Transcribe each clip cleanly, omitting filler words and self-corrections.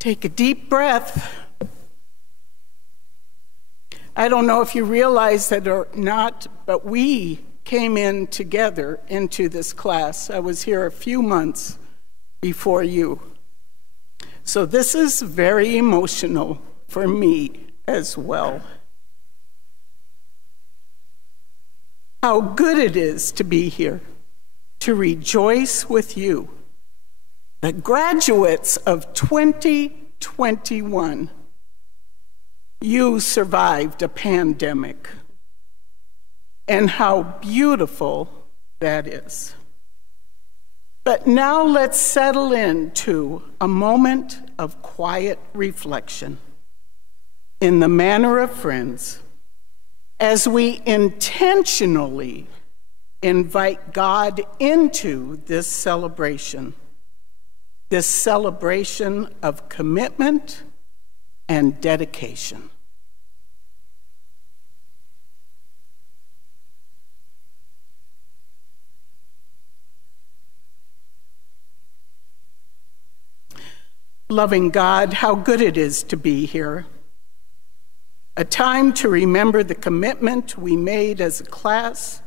Take a deep breath. I don't know if you realize that or not, but we came in together into this class. I was here a few months before you. So this is very emotional for me as well. How good it is to be here, to rejoice with you, the graduates of 2021. You survived a pandemic, and how beautiful that is. But now let's settle into a moment of quiet reflection in the manner of friends as we intentionally invite God into this celebration of commitment and dedication. Loving God, how good it is to be here. A time to remember the commitment we made as a class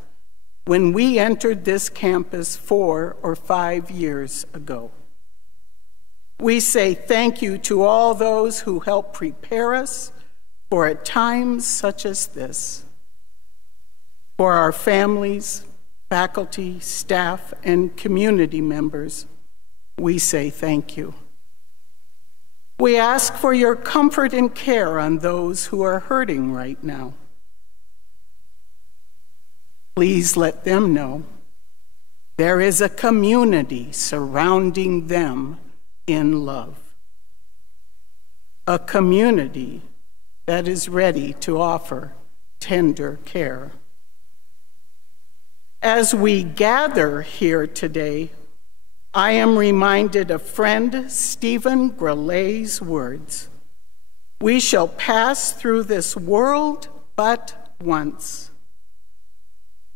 when we entered this campus 4 or 5 years ago. We say thank you to all those who helped prepare us for a time such as this. For our families, faculty, staff, and community members, we say thank you. We ask for your comfort and care on those who are hurting right now. Please let them know there is a community surrounding them in love. A community that is ready to offer tender care. As we gather here today, I am reminded of friend Stephen Grelay's words, "We shall pass through this world but once,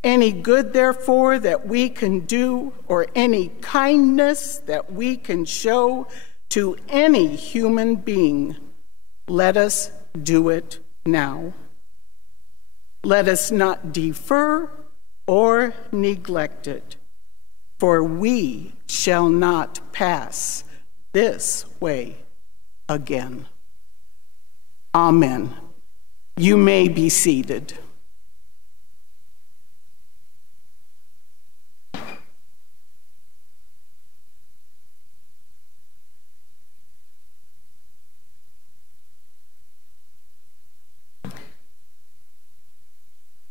Any good, therefore, that we can do, or any kindness that we can show to any human being, let us do it now. Let us not defer or neglect it, for we shall not pass this way again. Amen. You may be seated.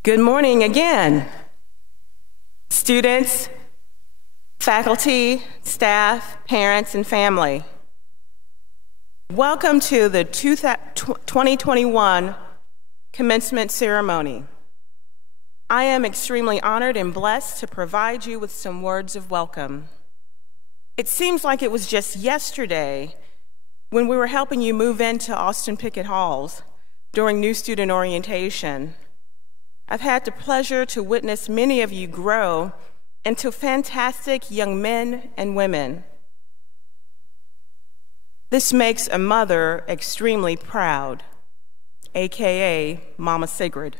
Good morning again, students, faculty, staff, parents, and family. Welcome to the 2021 Commencement ceremony. I am extremely honored and blessed to provide you with some words of welcome. It seems like it was just yesterday when we were helping you move into Austin Pickett Halls during new student orientation. I've had the pleasure to witness many of you grow into fantastic young men and women. This makes a mother extremely proud, AKA Mama Sigrid.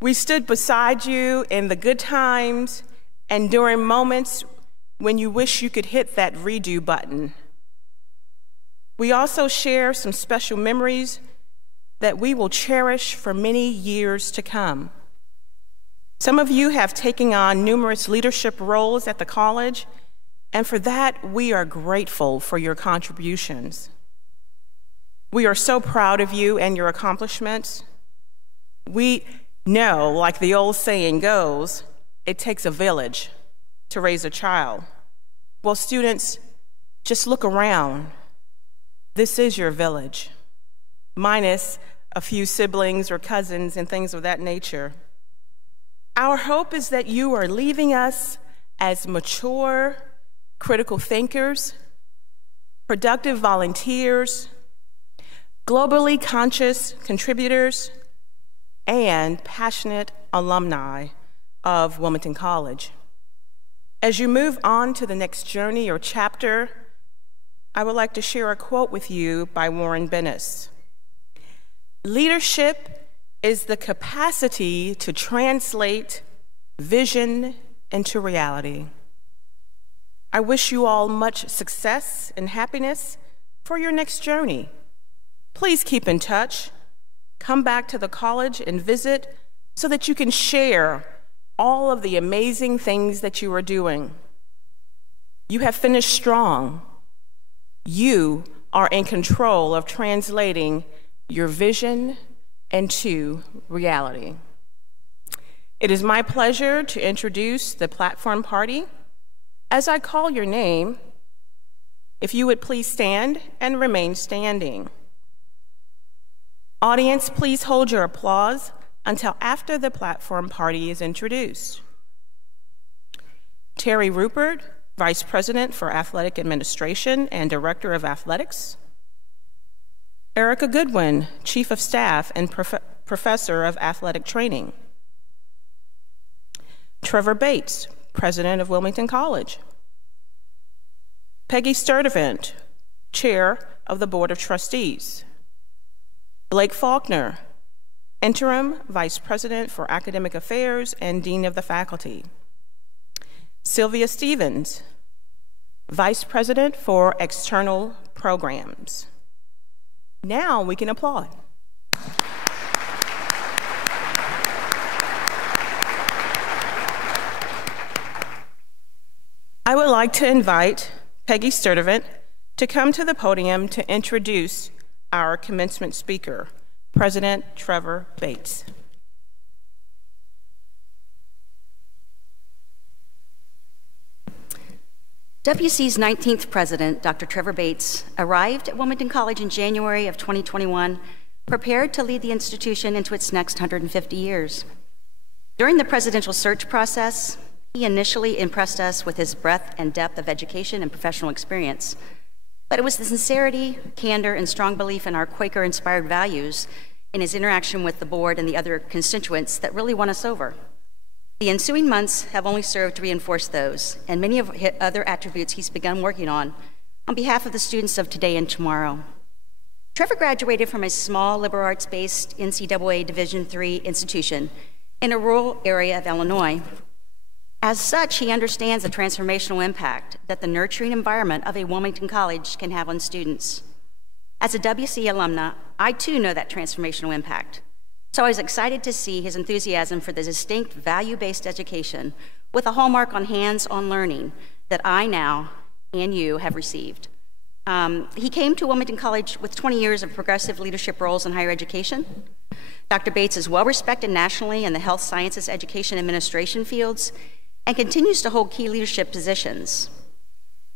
We stood beside you in the good times and during moments when you wish you could hit that redo button. We also share some special memories that we will cherish for many years to come. Some of you have taken on numerous leadership roles at the college, and for that, we are grateful for your contributions. We are so proud of you and your accomplishments. We know, like the old saying goes, it takes a village to raise a child. Well, students, just look around. This is your village, minus a few siblings or cousins and things of that nature. Our hope is that you are leaving us as mature, critical thinkers, productive volunteers, globally conscious contributors, and passionate alumni of Wilmington College. As you move on to the next journey or chapter, I would like to share a quote with you by Warren Bennis. Leadership is the capacity to translate vision into reality. I wish you all much success and happiness for your next journey. Please keep in touch. Come back to the college and visit so that you can share all of the amazing things that you are doing. You have finished strong. You are in control of translating your vision into reality. It is my pleasure to introduce the platform party. As I call your name, if you would please stand and remain standing. Audience, please hold your applause until after the platform party is introduced. Terry Rupert, Vice President for Athletic Administration and Director of Athletics. Erica Goodwin, Chief of Staff and Professor of Athletic Training. Trevor Bates, President of Wilmington College. Peggy Sturdivant, Chair of the Board of Trustees. Blake Faulkner, Interim Vice President for Academic Affairs and Dean of the Faculty. Sylvia Stevens, Vice President for External Programs. Now we can applaud. I would like to invite Peggy Sturdivant to come to the podium to introduce our commencement speaker, President Trevor Bates. WC's 19th president, Dr. Trevor Bates, arrived at Wilmington College in January of 2021, prepared to lead the institution into its next 150 years. During the presidential search process, he initially impressed us with his breadth and depth of education and professional experience. But it was the sincerity, candor, and strong belief in our Quaker-inspired values in his interaction with the board and the other constituents that really won us over. The ensuing months have only served to reinforce those and many of his other attributes he's begun working on behalf of the students of today and tomorrow. Trevor graduated from a small liberal arts-based NCAA Division III institution in a rural area of Illinois. As such, he understands the transformational impact that the nurturing environment of a Wilmington College can have on students. As a WC alumna, I too know that transformational impact. So I was excited to see his enthusiasm for the distinct value-based education with a hallmark on hands-on learning that I now and you have received. He came to Wilmington College with 20 years of progressive leadership roles in higher education. Dr. Bates is well respected nationally in the health sciences, education, administration fields, and continues to hold key leadership positions.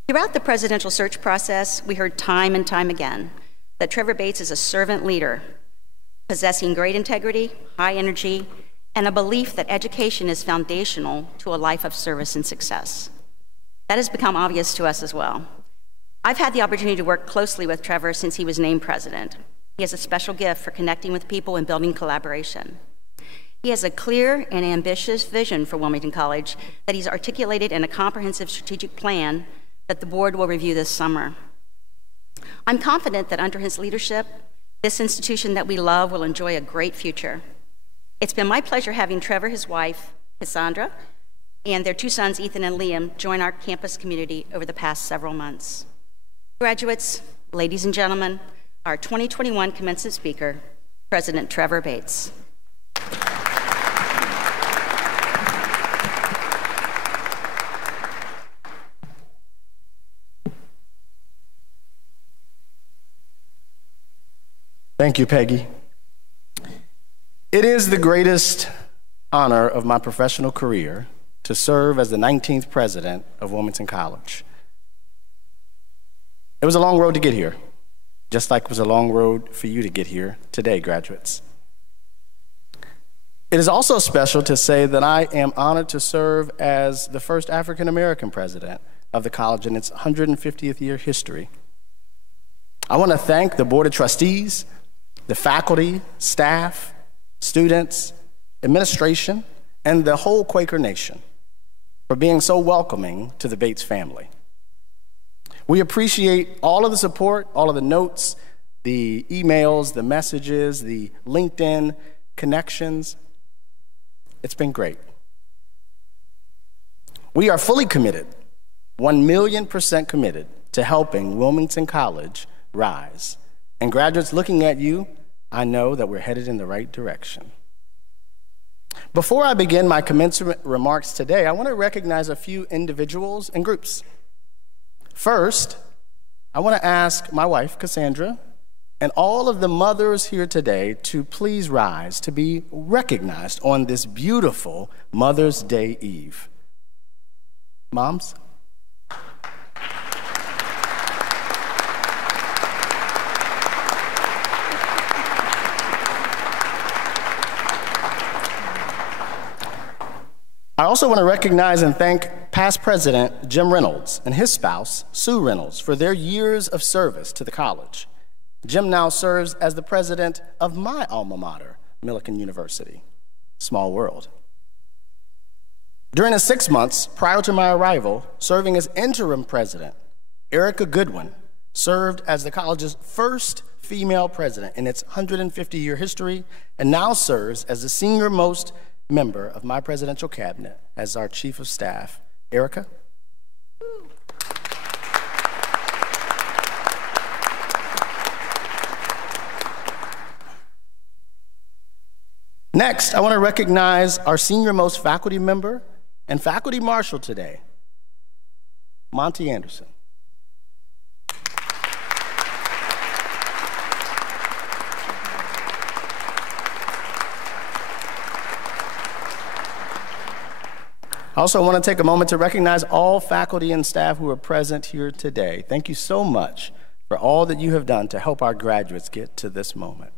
Throughout the presidential search process, we heard time and time again that Trevor Bates is a servant leader, possessing great integrity, high energy, and a belief that education is foundational to a life of service and success. That has become obvious to us as well. I've had the opportunity to work closely with Trevor since he was named president. He has a special gift for connecting with people and building collaboration. He has a clear and ambitious vision for Wilmington College that he's articulated in a comprehensive strategic plan that the board will review this summer. I'm confident that under his leadership, this institution that we love will enjoy a great future. It's been my pleasure having Trevor, his wife, Cassandra, and their two sons, Ethan and Liam, join our campus community over the past several months. Graduates, ladies and gentlemen, our 2021 commencement speaker, President Trevor Bates. Thank you, Peggy. It is the greatest honor of my professional career to serve as the 19th president of Wilmington College. It was a long road to get here, just like it was a long road for you to get here today, graduates. It is also special to say that I am honored to serve as the first African-American president of the college in its 150th year history. I want to thank the Board of Trustees, the faculty, staff, students, administration, and the whole Quaker Nation for being so welcoming to the Bates family. We appreciate all of the support, all of the notes, the emails, the messages, the LinkedIn connections. It's been great. We are fully committed, 1,000,000% committed to helping Wilmington College rise. And graduates, looking at you, I know that we're headed in the right direction. Before I begin my commencement remarks today, I want to recognize a few individuals and groups. First, I want to ask my wife, Cassandra, and all of the mothers here today to please rise to be recognized on this beautiful Mother's Day Eve. Moms? I also want to recognize and thank past president Jim Reynolds and his spouse, Sue Reynolds, for their years of service to the college. Jim now serves as the president of my alma mater, Millikan University. Small world. During the 6 months prior to my arrival, serving as interim president, Erica Goodwin served as the college's first female president in its 150-year history and now serves as the senior-most member of my presidential cabinet as our chief of staff. Erica? Next, I want to recognize our senior-most faculty member and faculty marshal today, Monty Anderson. I also want to take a moment to recognize all faculty and staff who are present here today. Thank you so much for all that you have done to help our graduates get to this moment.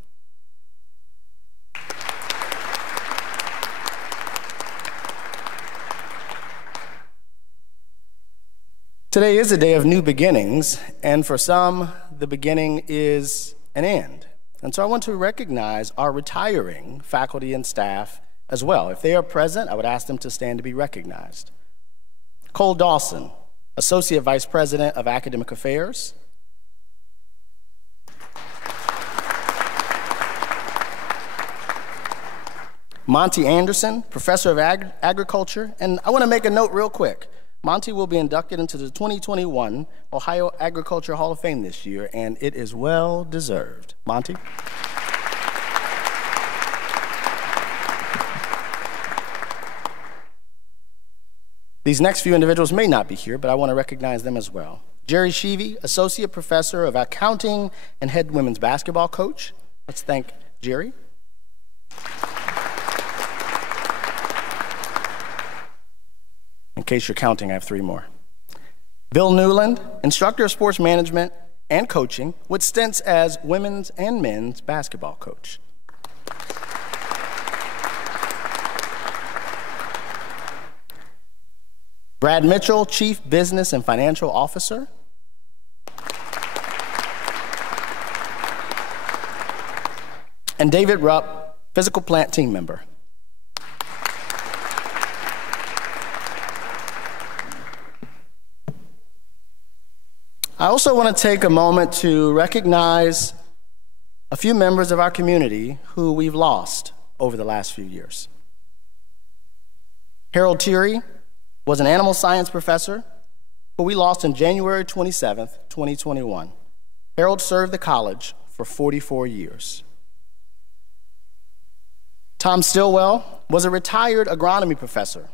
Today is a day of new beginnings, and for some, the beginning is an end. And so I want to recognize our retiring faculty and staff as well. If they are present, I would ask them to stand to be recognized. Cole Dawson, Associate Vice President of Academic Affairs. Monty Anderson, Professor of Agriculture. And I want to make a note real quick. Monty will be inducted into the 2021 Ohio Agriculture Hall of Fame this year, and it is well deserved. Monty? These next few individuals may not be here, but I want to recognize them as well. Jerry Sheevy, Associate Professor of Accounting and head women's basketball coach. Let's thank Jerry. In case you're counting, I have three more. Bill Newland, Instructor of Sports Management and Coaching, with stints as women's and men's basketball coach. Brad Mitchell, Chief Business and Financial Officer. And David Rupp, Physical Plant Team Member. I also want to take a moment to recognize a few members of our community who we've lost over the last few years. Harold Teary was an animal science professor who we lost on January 27th, 2021. Harold served the college for 44 years. Tom Stillwell was a retired agronomy professor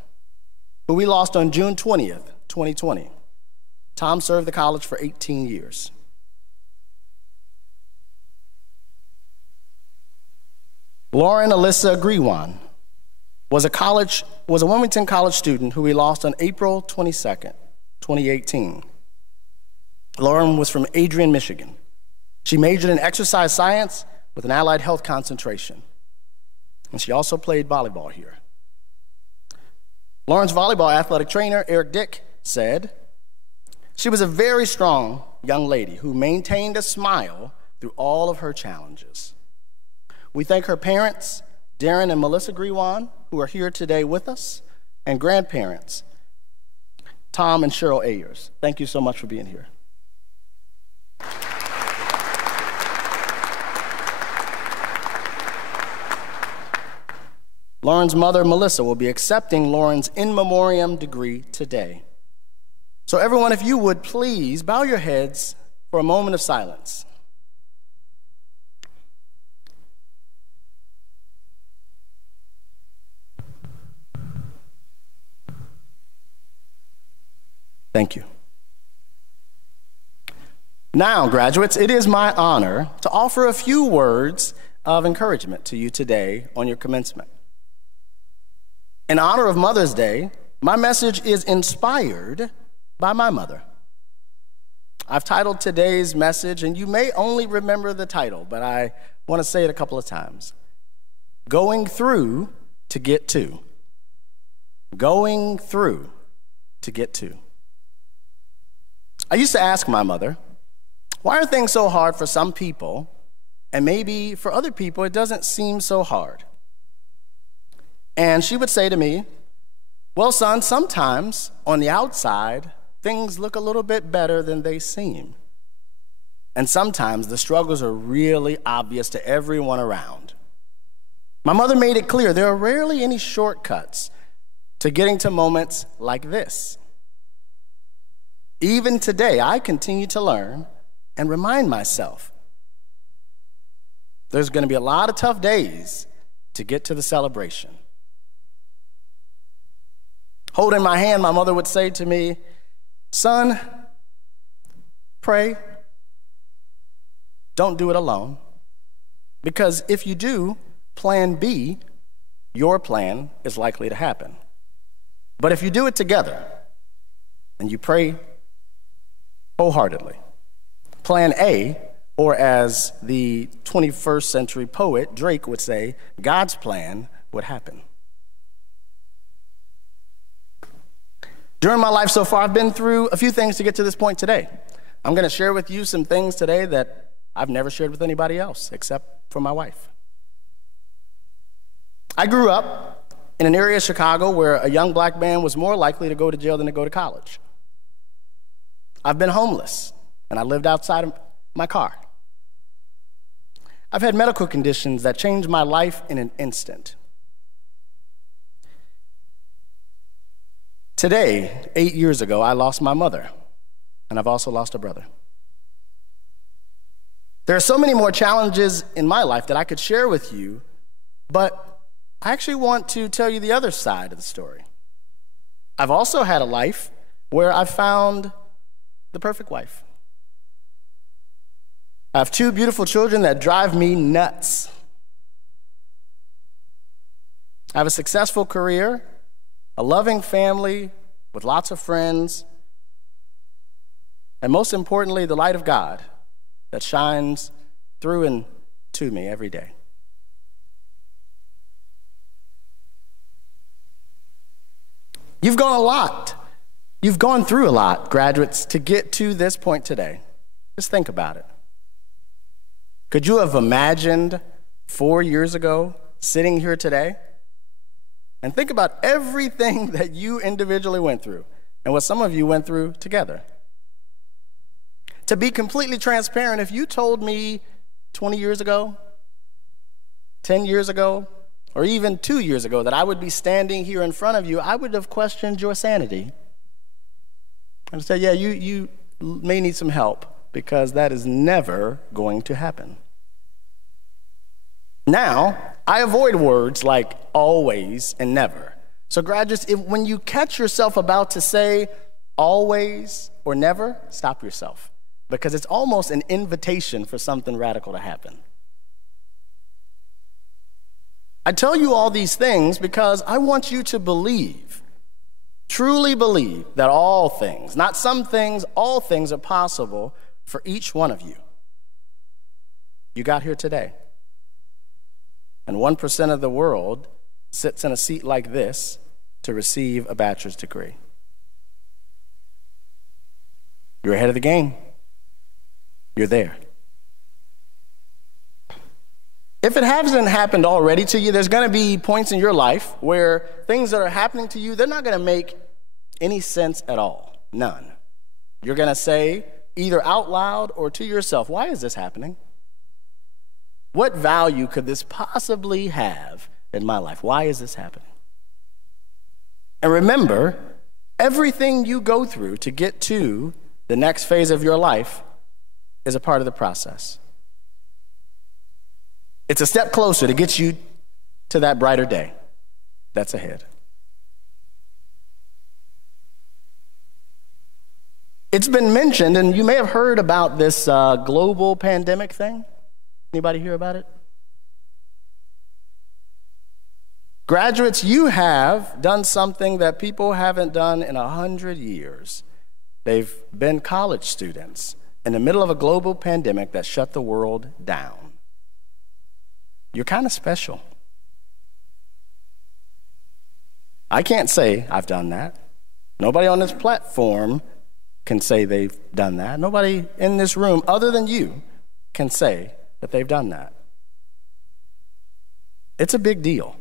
who we lost on June 20th, 2020. Tom served the college for 18 years. Lauren Alyssa Grewan was a Wilmington College student who we lost on April 22nd, 2018. Lauren was from Adrian, Michigan. She majored in exercise science with an allied health concentration. And she also played volleyball here. Lauren's volleyball athletic trainer, Eric Dick, said, "She was a very strong young lady who maintained a smile through all of her challenges." We thank her parents, Darren and Melissa Grewan, who are here today with us, and grandparents, Tom and Cheryl Ayers. Thank you so much for being here. Lauren's mother, Melissa, will be accepting Lauren's in memoriam degree today. So everyone, if you would please bow your heads for a moment of silence. Thank you. Now, graduates, it is my honor to offer a few words of encouragement to you today on your commencement. In honor of Mother's Day, my message is inspired by my mother. I've titled today's message, and you may only remember the title, but I want to say it a couple of times. Going through to get to. Going through to get to. I used to ask my mother, why are things so hard for some people, and maybe for other people it doesn't seem so hard? And she would say to me, well, son, sometimes on the outside, things look a little bit better than they seem. And sometimes the struggles are really obvious to everyone around. My mother made it clear there are rarely any shortcuts to getting to moments like this. Even today, I continue to learn and remind myself there's going to be a lot of tough days to get to the celebration. Holding my hand, my mother would say to me, son, pray. Don't do it alone. Because if you do, plan B, your plan is likely to happen. But if you do it together and you pray wholeheartedly, plan A, or as the 21st century poet Drake would say, God's plan would happen. During my life so far, I've been through a few things to get to this point today. I'm going to share with you some things today that I've never shared with anybody else except for my wife. I grew up in an area of Chicago where a young black man was more likely to go to jail than to go to college. I've been homeless, and I lived outside of my car. I've had medical conditions that changed my life in an instant. Today, 8 years ago, I lost my mother, and I've also lost a brother. There are so many more challenges in my life that I could share with you, but I actually want to tell you the other side of the story. I've also had a life where I've found the perfect wife. I have 2 beautiful children that drive me nuts. I have a successful career, a loving family with lots of friends, and most importantly, the light of God that shines through and to me every day. You've gone through a lot, graduates, to get to this point today. Just think about it. Could you have imagined 4 years ago sitting here today? And think about everything that you individually went through and what some of you went through together. To be completely transparent, if you told me 20 years ago, 10 years ago, or even 2 years ago that I would be standing here in front of you, I would have questioned your sanity. And said, yeah, you may need some help, because that is never going to happen. Now, I avoid words like always and never. So graduates, when you catch yourself about to say always or never, stop yourself, because it's almost an invitation for something radical to happen. I tell you all these things because I want you to believe, truly believe, that all things, not some things, all things are possible for each one of you. You got here today. And 1% of the world sits in a seat like this to receive a bachelor's degree. You're ahead of the game. You're there. If it hasn't happened already to you, there's going to be points in your life where things that are happening to you, they're not going to make any sense at all. None. You're going to say, either out loud or to yourself, why is this happening? What value could this possibly have in my life? Why is this happening? And remember, everything you go through to get to the next phase of your life is a part of the process. It's a step closer to get you to that brighter day that's ahead. It's been mentioned, and you may have heard about this global pandemic thing. Anybody hear about it? Graduates, you have done something that people haven't done in 100 years. They've been college students in the middle of a global pandemic that shut the world down. You're kind of special. I can't say I've done that. Nobody on this platform can say they've done that. Nobody in this room other than you can say that they've done that. It's a big deal.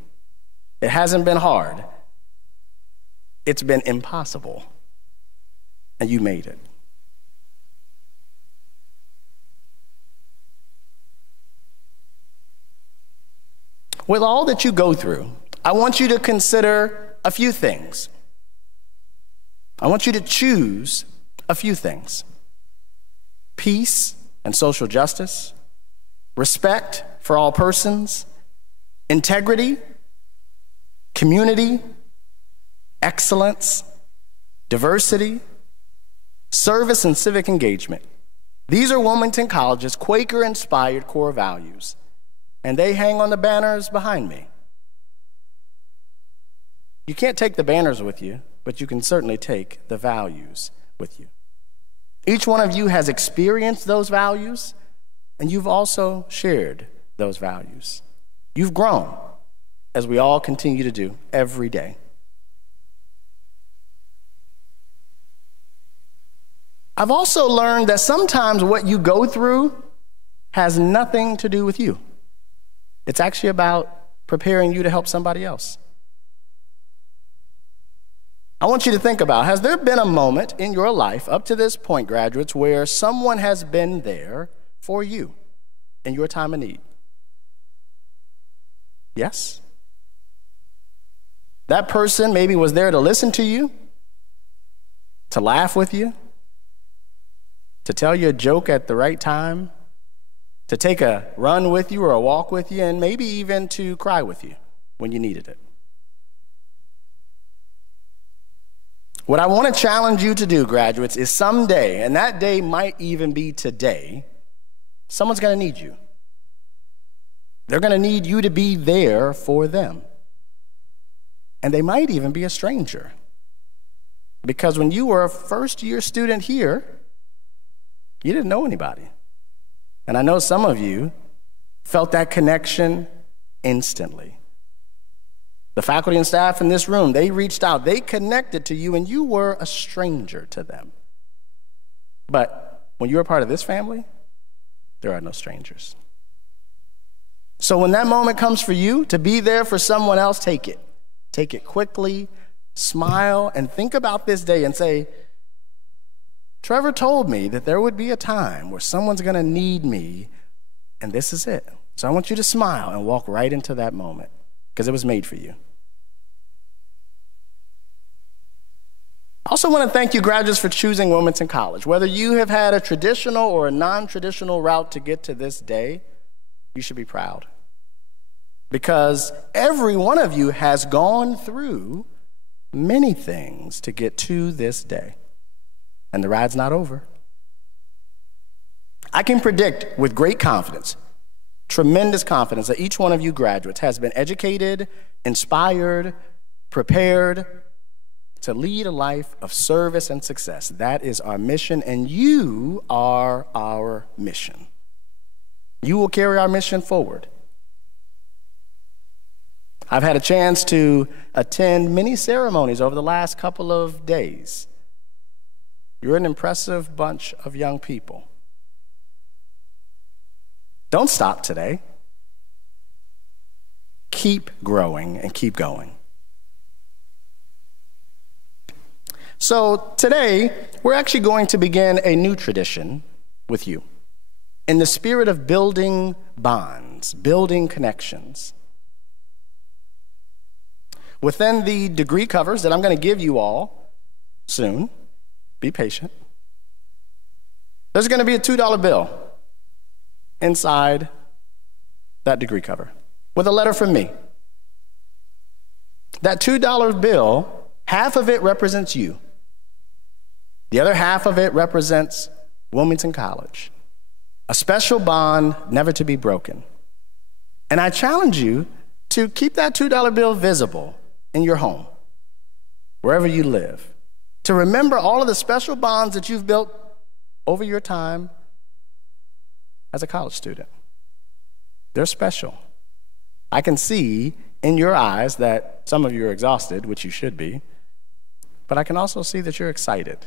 It hasn't been hard. It's been impossible. And you made it. With all that you go through, I want you to consider a few things. I want you to choose a few things: peace and social justice, respect for all persons, integrity, community, excellence, diversity, service and civic engagement. These are Wilmington College's Quaker-inspired core values, and they hang on the banners behind me. You can't take the banners with you, but you can certainly take the values with you. Each one of you has experienced those values, and you've also shared those values. You've grown, as we all continue to do every day. I've also learned that sometimes what you go through has nothing to do with you. It's actually about preparing you to help somebody else. I want you to think about, has there been a moment in your life up to this point, graduates, where someone has been there for you in your time of need? Yes? That person maybe was there to listen to you, to laugh with you, to tell you a joke at the right time, to take a run with you or a walk with you, and maybe even to cry with you when you needed it. What I want to challenge you to do, graduates, is someday, and that day might even be today, someone's going to need you. They're going to need you to be there for them. And they might even be a stranger. Because when you were a first-year student here, you didn't know anybody. And I know some of you felt that connection instantly. The faculty and staff in this room, they reached out, they connected to you, and you were a stranger to them. But when you're a part of this family, there are no strangers. So when that moment comes for you to be there for someone else, take it. Take it quickly, smile, and think about this day and say, Trevor told me that there would be a time where someone's going to need me, and this is it. So I want you to smile and walk right into that moment, because it was made for you. I also want to thank you, graduates, for choosing Wilmington College. Whether you have had a traditional or a non-traditional route to get to this day, you should be proud. Because every one of you has gone through many things to get to this day. And the ride's not over. I can predict with great confidence, tremendous confidence, that each one of you graduates has been educated, inspired, prepared to lead a life of service and success. That is our mission, and you are our mission. You will carry our mission forward. I've had a chance to attend many ceremonies over the last couple of days. You're an impressive bunch of young people. Don't stop today. Keep growing and keep going. So today, we're actually going to begin a new tradition with you in the spirit of building bonds, building connections. Within the degree covers that I'm going to give you all soon, be patient, there's going to be a $2 bill inside that degree cover with a letter from me. That $2 bill, half of it represents you. The other half of it represents Wilmington College, a special bond never to be broken. And I challenge you to keep that $2 bill visible in your home, wherever you live, to remember all of the special bonds that you've built over your time as a college student. They're special. I can see in your eyes that some of you are exhausted, which you should be, but I can also see that you're excited.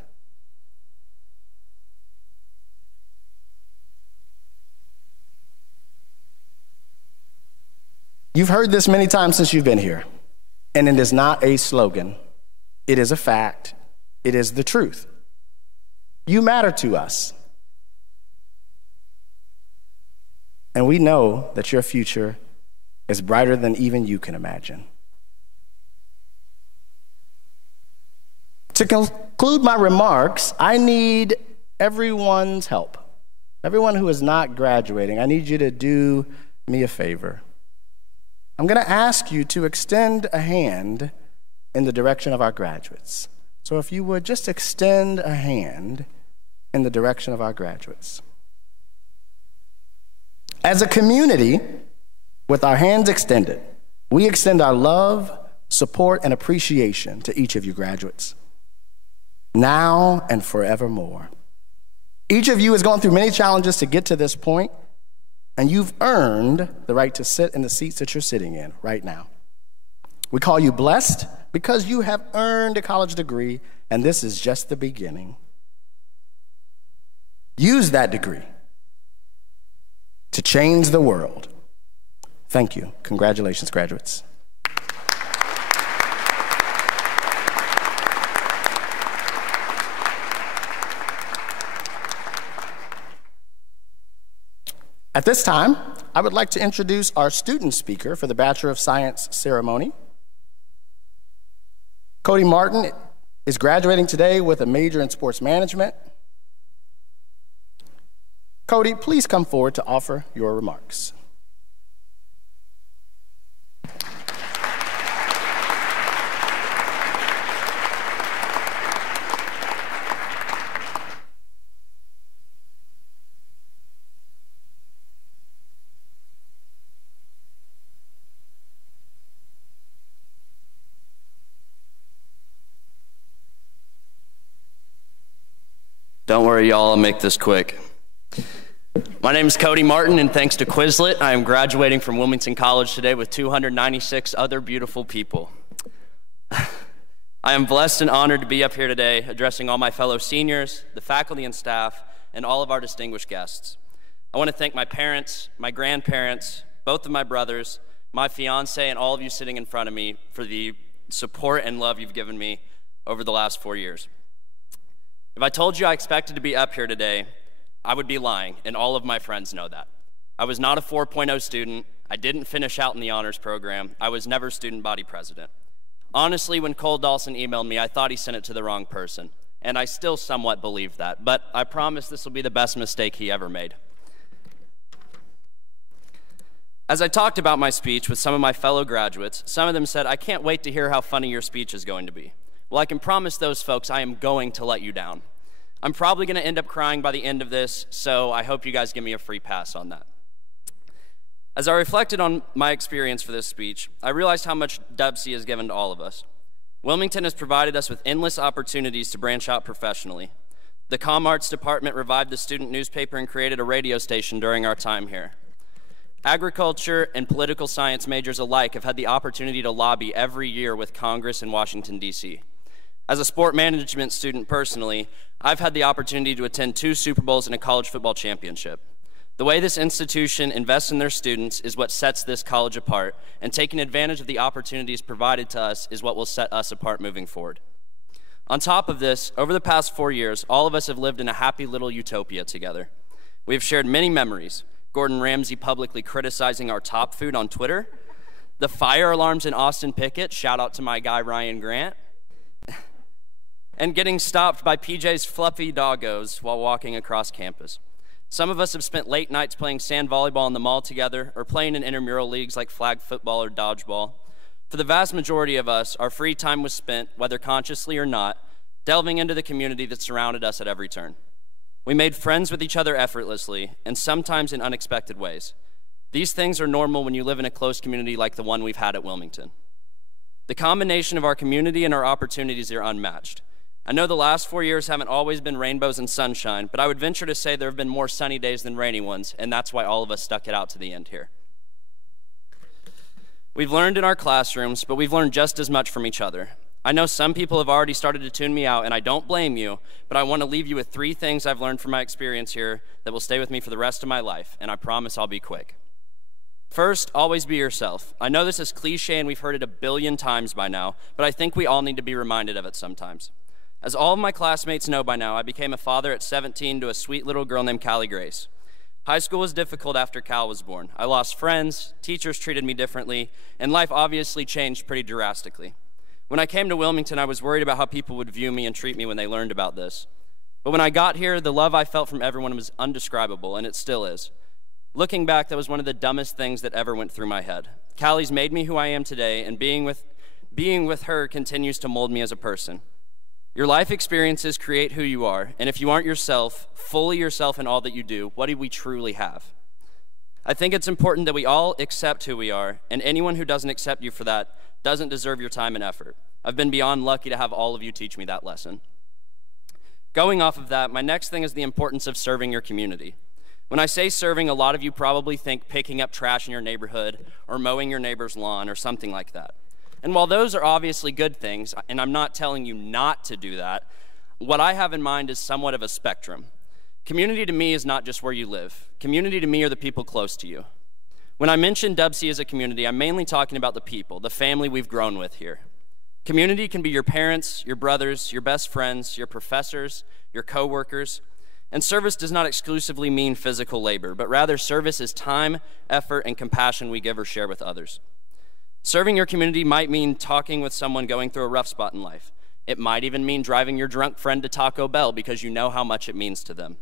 You've heard this many times since you've been here, and it is not a slogan. It is a fact. It is the truth. You matter to us. And we know that your future is brighter than even you can imagine. To conclude my remarks, I need everyone's help. Everyone who is not graduating, I need you to do me a favor. I'm going to ask you to extend a hand in the direction of our graduates. So if you would just extend a hand in the direction of our graduates. As a community, with our hands extended, we extend our love, support, and appreciation to each of you graduates, now and forevermore. Each of you has gone through many challenges to get to this point, and you've earned the right to sit in the seats that you're sitting in right now. We call you blessed because you have earned a college degree, and this is just the beginning. Use that degree to change the world. Thank you. Congratulations, graduates. At this time, I would like to introduce our student speaker for the Bachelor of Science ceremony. Cody Martin is graduating today with a major in sports management. Cody, please come forward to offer your remarks. Don't worry, y'all, I'll make this quick. My name is Cody Martin, and thanks to Quizlet, I am graduating from Wilmington College today with 296 other beautiful people. I am blessed and honored to be up here today addressing all my fellow seniors, the faculty and staff, and all of our distinguished guests. I want to thank my parents, my grandparents, both of my brothers, my fiance, and all of you sitting in front of me for the support and love you've given me over the last 4 years. If I told you I expected to be up here today, I would be lying, and all of my friends know that. I was not a 4.0 student. I didn't finish out in the honors program. I was never student body president. Honestly, when Cole Dawson emailed me, I thought he sent it to the wrong person, and I still somewhat believe that, but I promise this will be the best mistake he ever made. As I talked about my speech with some of my fellow graduates, some of them said, "I can't wait to hear how funny your speech is going to be." Well, I can promise those folks I am going to let you down. I'm probably going to end up crying by the end of this, so I hope you guys give me a free pass on that. As I reflected on my experience for this speech, I realized how much Dubsy has given to all of us. Wilmington has provided us with endless opportunities to branch out professionally. The Comm Arts Department revived the student newspaper and created a radio station during our time here. Agriculture and political science majors alike have had the opportunity to lobby every year with Congress in Washington, D.C. As a sport management student personally, I've had the opportunity to attend 2 Super Bowls and a college football championship. The way this institution invests in their students is what sets this college apart, and taking advantage of the opportunities provided to us is what will set us apart moving forward. On top of this, over the past 4 years, all of us have lived in a happy little utopia together. We have shared many memories. Gordon Ramsay publicly criticizing our top food on Twitter, the fire alarms in Austin Pickett, shout out to my guy Ryan Grant, and getting stopped by PJ's fluffy doggos while walking across campus. Some of us have spent late nights playing sand volleyball in the mall together or playing in intramural leagues like flag football or dodgeball. For the vast majority of us, our free time was spent, whether consciously or not, delving into the community that surrounded us at every turn. We made friends with each other effortlessly and sometimes in unexpected ways. These things are normal when you live in a close community like the one we've had at Wilmington. The combination of our community and our opportunities are unmatched. I know the last 4 years haven't always been rainbows and sunshine, but I would venture to say there have been more sunny days than rainy ones, and that's why all of us stuck it out to the end here. We've learned in our classrooms, but we've learned just as much from each other. I know some people have already started to tune me out, and I don't blame you, but I want to leave you with 3 things I've learned from my experience here that will stay with me for the rest of my life, and I promise I'll be quick. First, always be yourself. I know this is cliche and we've heard it a billion times by now, but I think we all need to be reminded of it sometimes. As all of my classmates know by now, I became a father at 17 to a sweet little girl named Callie Grace. High school was difficult after Cal was born. I lost friends, teachers treated me differently, and life obviously changed pretty drastically. When I came to Wilmington, I was worried about how people would view me and treat me when they learned about this. But when I got here, the love I felt from everyone was undescribable, and it still is. Looking back, that was one of the dumbest things that ever went through my head. Callie's made me who I am today, and being with her continues to mold me as a person. Your life experiences create who you are, and if you aren't yourself, fully yourself in all that you do, what do we truly have? I think it's important that we all accept who we are, and anyone who doesn't accept you for that doesn't deserve your time and effort. I've been beyond lucky to have all of you teach me that lesson. Going off of that, my next thing is the importance of serving your community. When I say serving, a lot of you probably think picking up trash in your neighborhood or mowing your neighbor's lawn or something like that. And while those are obviously good things, and I'm not telling you not to do that, what I have in mind is somewhat of a spectrum. Community to me is not just where you live. Community to me are the people close to you. When I mention Dubsy as a community, I'm mainly talking about the people, the family we've grown with here. Community can be your parents, your brothers, your best friends, your professors, your coworkers. And service does not exclusively mean physical labor, but rather service is time, effort, and compassion we give or share with others. Serving your community might mean talking with someone going through a rough spot in life. It might even mean driving your drunk friend to Taco Bell because you know how much it means to them.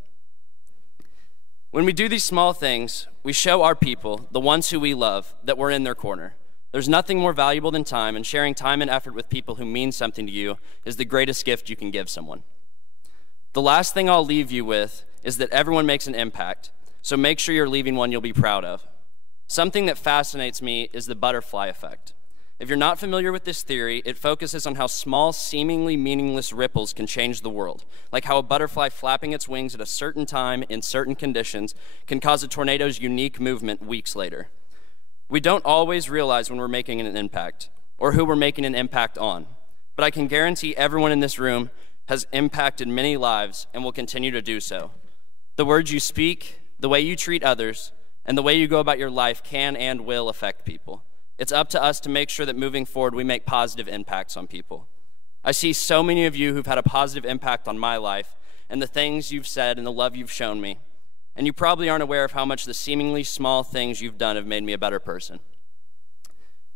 When we do these small things, we show our people, the ones who we love, that we're in their corner. There's nothing more valuable than time, and sharing time and effort with people who mean something to you is the greatest gift you can give someone. The last thing I'll leave you with is that everyone makes an impact, so make sure you're leaving one you'll be proud of. Something that fascinates me is the butterfly effect. If you're not familiar with this theory, it focuses on how small, seemingly meaningless ripples can change the world, like how a butterfly flapping its wings at a certain time in certain conditions can cause a tornado's unique movement weeks later. We don't always realize when we're making an impact, or who we're making an impact on, but I can guarantee everyone in this room has impacted many lives and will continue to do so. The words you speak, the way you treat others, and the way you go about your life can and will affect people. It's up to us to make sure that moving forward we make positive impacts on people. I see so many of you who've had a positive impact on my life and the things you've said and the love you've shown me, and you probably aren't aware of how much the seemingly small things you've done have made me a better person.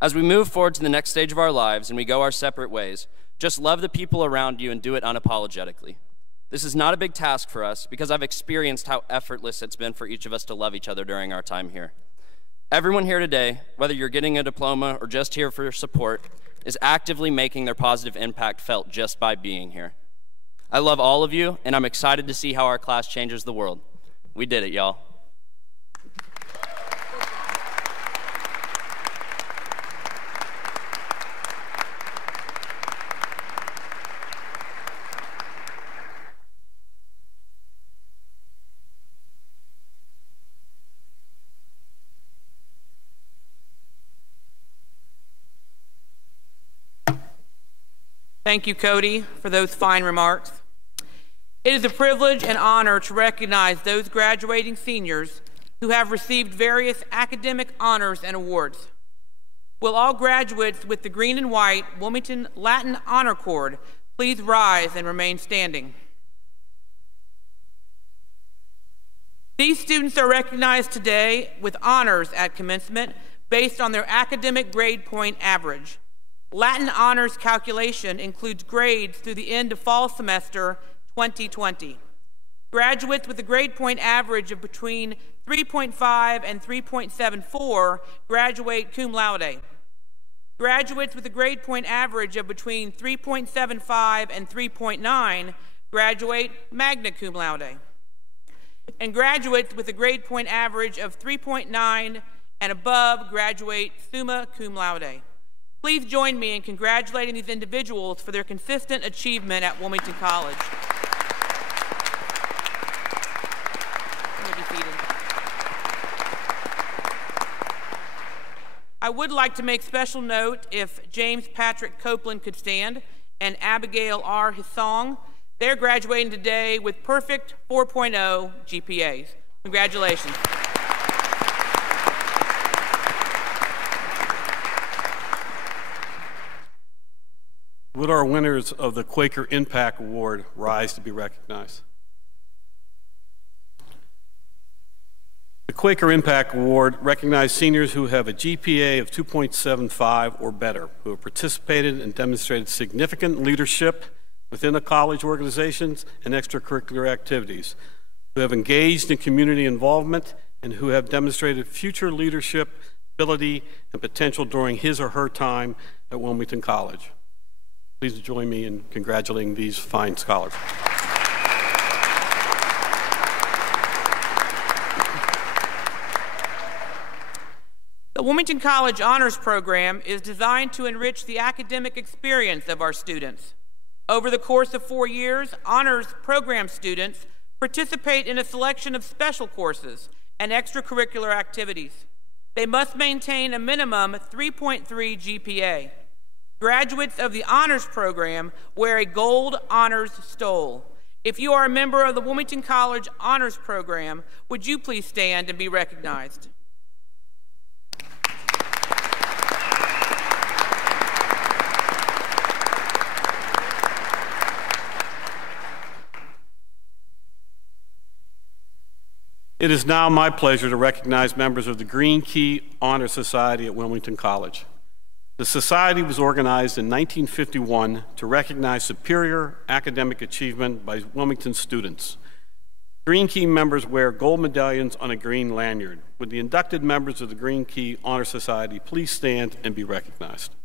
As we move forward to the next stage of our lives and we go our separate ways, just love the people around you and do it unapologetically. This is not a big task for us because I've experienced how effortless it's been for each of us to love each other during our time here. Everyone here today, whether you're getting a diploma or just here for your support, is actively making their positive impact felt just by being here. I love all of you, and I'm excited to see how our class changes the world. We did it, y'all. Thank you, Cody, for those fine remarks. It is a privilege and honor to recognize those graduating seniors who have received various academic honors and awards. Will all graduates with the green and white Wilmington Latin Honor Cord please rise and remain standing? These students are recognized today with honors at commencement based on their academic grade point average. Latin honors calculation includes grades through the end of fall semester 2020. Graduates with a grade point average of between 3.5 and 3.74 graduate cum laude. Graduates with a grade point average of between 3.75 and 3.9 graduate magna cum laude. And graduates with a grade point average of 3.9 and above graduate summa cum laude. Please join me in congratulating these individuals for their consistent achievement at Wilmington College. I would like to make special note if James Patrick Copeland could stand and Abigail R. Hissong. They're graduating today with perfect 4.0 GPAs. Congratulations. Would our winners of the Quaker Impact Award rise to be recognized? The Quaker Impact Award recognizes seniors who have a GPA of 2.75 or better, who have participated and demonstrated significant leadership within the college organizations and extracurricular activities, who have engaged in community involvement, and who have demonstrated future leadership, ability, and potential during his or her time at Wilmington College. Please join me in congratulating these fine scholars. The Wilmington College Honors Program is designed to enrich the academic experience of our students. Over the course of 4 years, Honors Program students participate in a selection of special courses and extracurricular activities. They must maintain a minimum 3.3 GPA. Graduates of the Honors Program wear a gold honors stole. If you are a member of the Wilmington College Honors Program, would you please stand and be recognized? It is now my pleasure to recognize members of the Green Key Honor Society at Wilmington College. The society was organized in 1951 to recognize superior academic achievement by Wilmington students. Green Key members wear gold medallions on a green lanyard. Would the inducted members of the Green Key Honor Society please stand and be recognized?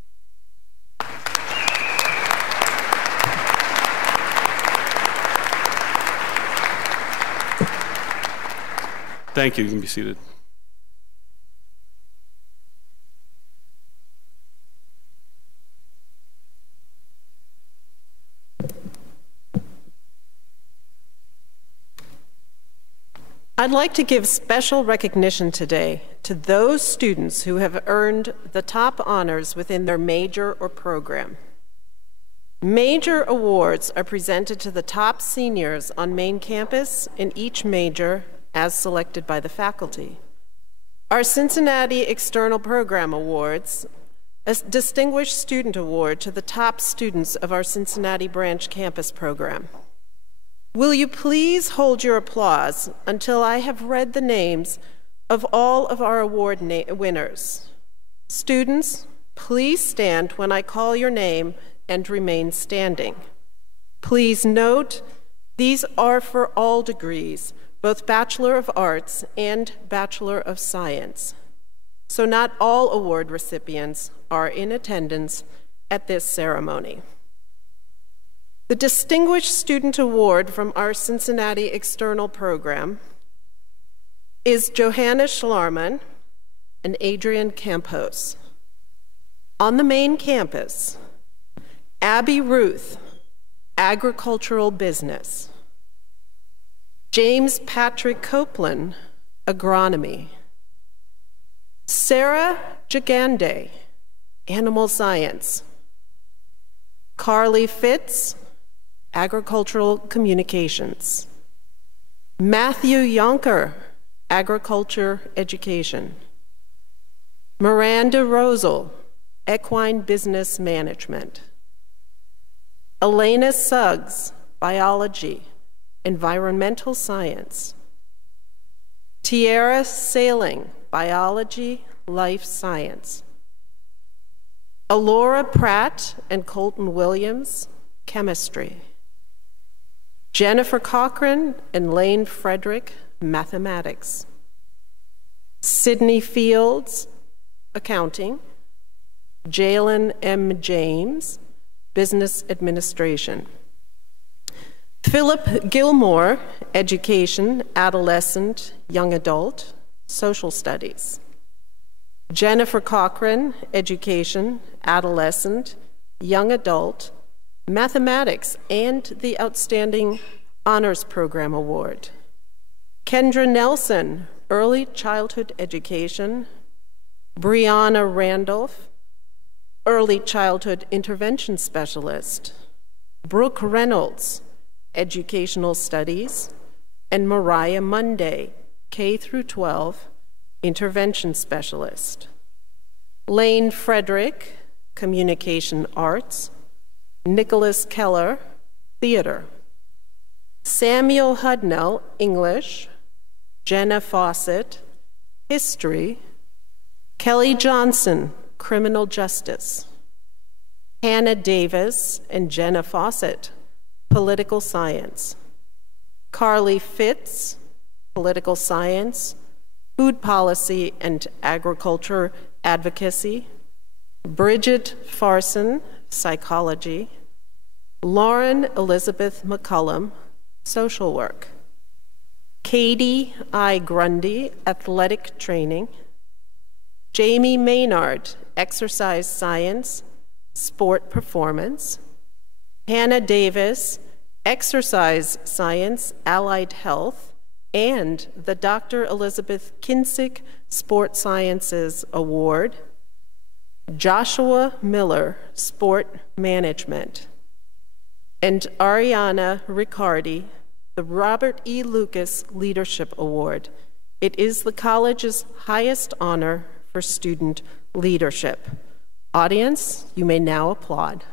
Thank you. You can be seated. I'd like to give special recognition today to those students who have earned the top honors within their major or program. Major awards are presented to the top seniors on main campus in each major as selected by the faculty. Our Cincinnati External Program Awards, a Distinguished Student Award to the top students of our Cincinnati Branch Campus program. Will you please hold your applause until I have read the names of all of our award winners. Students, please stand when I call your name and remain standing. Please note, these are for all degrees, both Bachelor of Arts and Bachelor of Science. So not all award recipients are in attendance at this ceremony. The Distinguished Student Award from our Cincinnati External Program is Johanna Schlarman and Adrian Campos. On the main campus, Abby Ruth, Agricultural Business. James Patrick Copeland, Agronomy. Sarah Jagande, Animal Science. Carly Fitz, Agricultural Communications. Matthew Yonker, Agriculture Education. Miranda Rosal, Equine Business Management. Elena Suggs, Biology, Environmental Science. Tiara Sailing, Biology, Life Science. Alora Pratt and Colton Williams, Chemistry. Jennifer Cochran and Lane Frederick, Mathematics. Sydney Fields, Accounting. Jalen M. James, Business Administration. Philip Gilmore, Education, Adolescent, Young Adult, Social Studies. Jennifer Cochran, Education, Adolescent, Young Adult, Mathematics, and the Outstanding Honors Program Award. Kendra Nelson, Early Childhood Education. Brianna Randolph, Early Childhood Intervention Specialist. Brooke Reynolds, Educational Studies. And Mariah Monday, K through 12, Intervention Specialist. Lane Frederick, Communication Arts. Nicholas Keller, Theater. Samuel Hudnell, English. Jenna Fawcett, History. Kelly Johnson, Criminal Justice. Hannah Davis and Jenna Fawcett, Political Science. Carly Fitz, Political Science, Food Policy and Agriculture Advocacy. Bridget Farson, Psychology. Lauren Elizabeth McCullum, Social Work. Katie I. Grundy, Athletic Training. Jamie Maynard, Exercise Science, Sport Performance. Hannah Davis, Exercise Science, Allied Health, and the Dr. Elizabeth Kinsick Sport Sciences Award. Joshua Miller, Sport Management. And Ariana Riccardi, the Robert E. Lucas Leadership Award. It is the college's highest honor for student leadership. Audience, you may now applaud.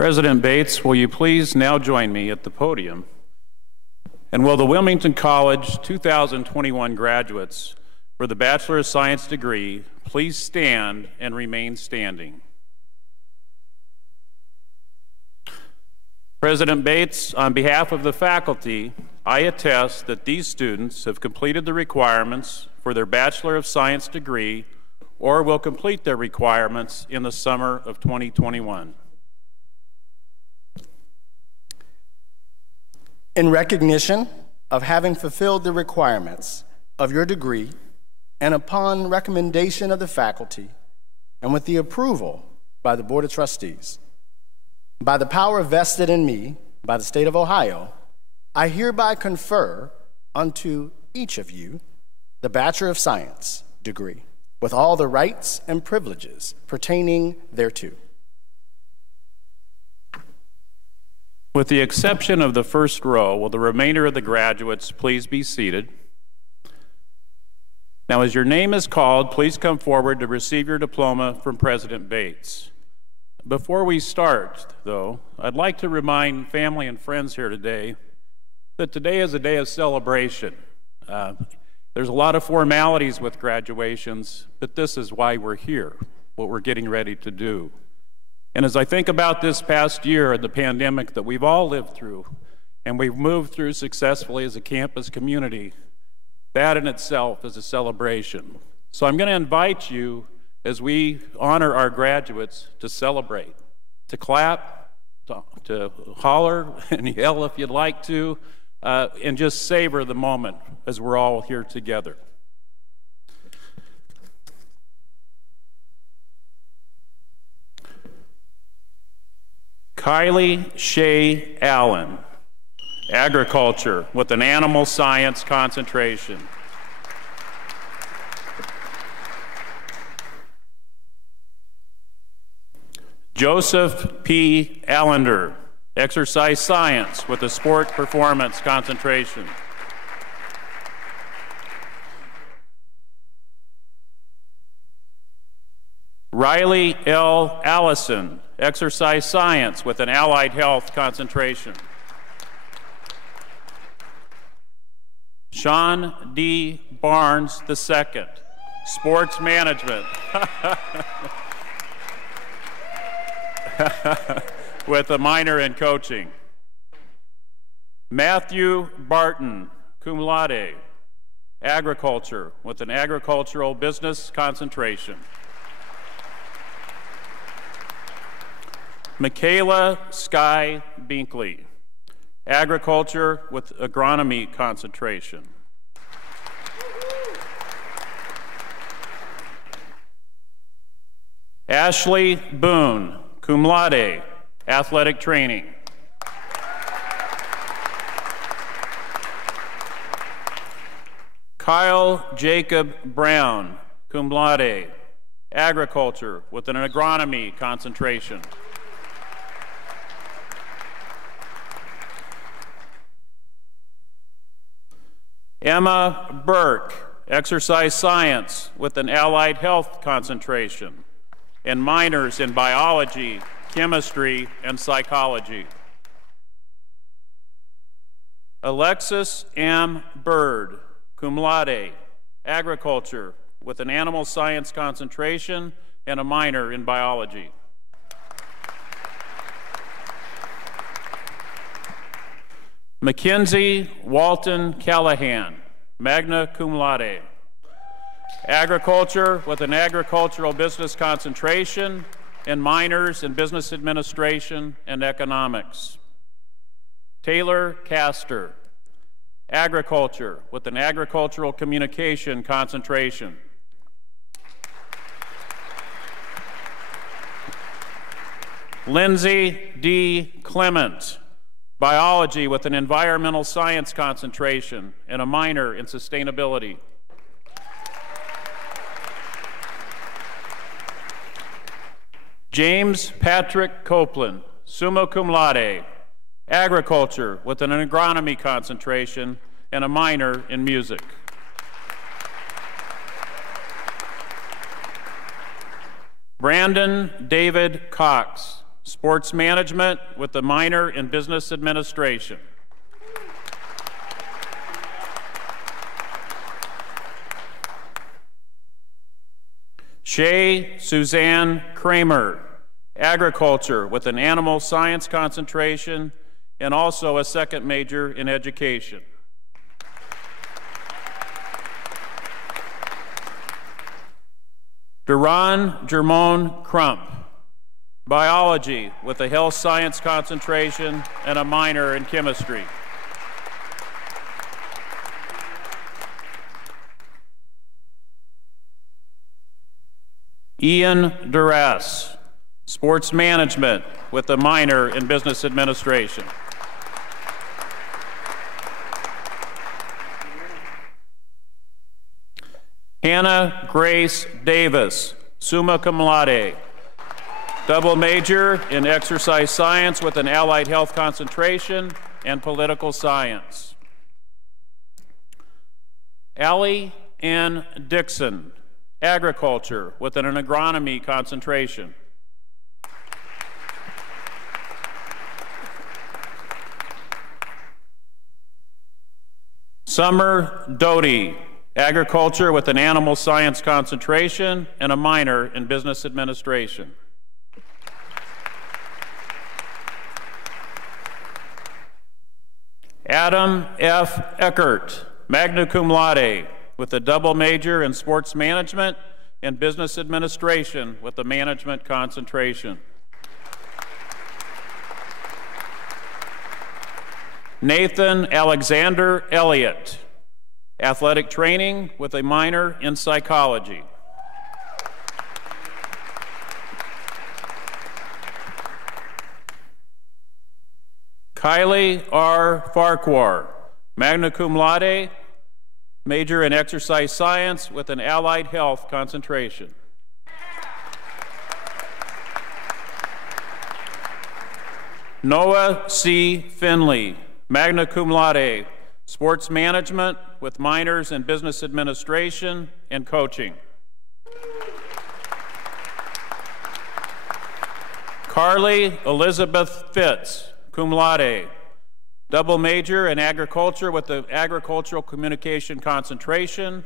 President Bates, will you please now join me at the podium? And will the Wilmington College 2021 graduates for the Bachelor of Science degree please stand and remain standing? President Bates, on behalf of the faculty, I attest that these students have completed the requirements for their Bachelor of Science degree or will complete their requirements in the summer of 2021. In recognition of having fulfilled the requirements of your degree and upon recommendation of the faculty and with the approval by the Board of Trustees, by the power vested in me by the state of Ohio, I hereby confer unto each of you the Bachelor of Science degree with all the rights and privileges pertaining thereto. With the exception of the first row, will the remainder of the graduates please be seated? Now, as your name is called, please come forward to receive your diploma from President Bates. Before we start, though, I'd like to remind family and friends here today that today is a day of celebration. There's a lot of formalities with graduations, but this is why we're here, what we're getting ready to do. And as I think about this past year and the pandemic that we've all lived through, and we've moved through successfully as a campus community, that in itself is a celebration. So I'm going to invite you, as we honor our graduates, to celebrate, to clap, to holler and yell if you'd like to, and just savor the moment as we're all here together. Kylie Shea Allen, agriculture with an animal science concentration. Joseph P. Allender, exercise science with a sport performance concentration. Riley L. Allison, exercise science with an allied health concentration. Sean D. Barnes II, sports management with a minor in coaching. Matthew Barton, cum laude, agriculture with an agricultural business concentration. Michaela Sky Binkley, agriculture with agronomy concentration. Ashley Boone, cum laude, athletic training. Kyle Jacob Brown, cum laude, agriculture with an agronomy concentration. Emma Burke, exercise science with an allied health concentration and minors in biology, chemistry, and psychology. Alexis M. Bird, cum laude, agriculture with an animal science concentration and a minor in biology. Mackenzie Walton Callahan, magna cum laude, agriculture with an agricultural business concentration and minors in business administration and economics. Taylor Castor, agriculture with an agricultural communication concentration. Lindsay D. Clement, biology with an environmental science concentration and a minor in sustainability. James Patrick Copeland, summa cum laude, agriculture with an agronomy concentration and a minor in music. Brandon David Cox, Sports Management with a minor in Business Administration. Shay Suzanne Kramer, Agriculture with an Animal Science concentration and also a second major in Education. Duran Germone Crump, Biology with a Health Science concentration and a minor in Chemistry. Ian Duras, Sports Management with a minor in Business Administration. Hannah Grace Davis, summa cum laude, double major in Exercise Science with an Allied Health concentration and Political Science. Allie Ann Dixon, Agriculture with an Agronomy concentration. Summer Doty, Agriculture with an Animal Science concentration and a minor in Business Administration. Adam F. Eckert, magna cum laude, with a double major in Sports Management and Business Administration with a Management concentration. Nathan Alexander Elliott, Athletic Training with a minor in Psychology. Kylie R. Farquhar, magna cum laude, major in Exercise Science with an Allied Health concentration. Noah C. Finley, magna cum laude, Sports Management with minors in Business Administration and Coaching. Carly Elizabeth Fitz, cum laude, double major in Agriculture with the Agricultural Communication concentration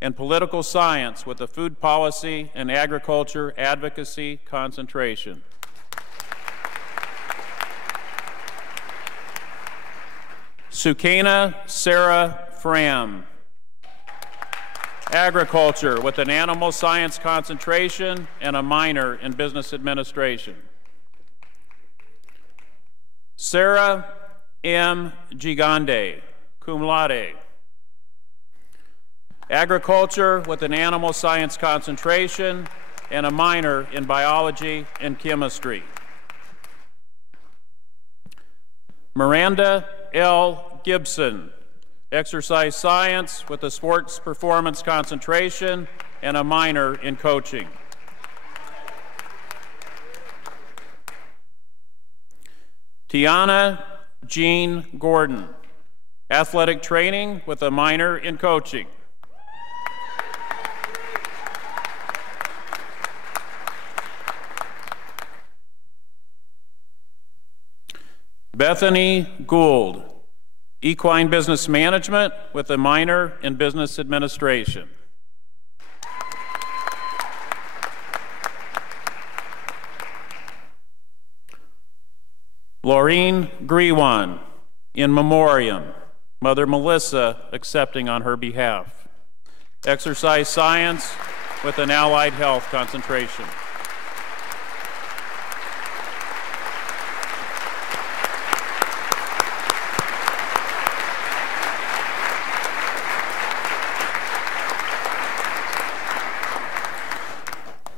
and Political Science with the Food Policy and Agriculture Advocacy concentration. Sukana Sarah Fram, Agriculture with an Animal Science concentration and a minor in Business Administration. Sarah M. Gigande, cum laude, Agriculture with an Animal Science concentration and a minor in Biology and Chemistry. Miranda L. Gibson, Exercise Science with a Sports Performance concentration and a minor in Coaching. Tiana Jean Gordon, Athletic Training with a minor in Coaching. Bethany Gould, Equine Business Management with a minor in Business Administration. Laureen Grewan, in memoriam, Mother Melissa accepting on her behalf. Exercise Science with an Allied Health concentration.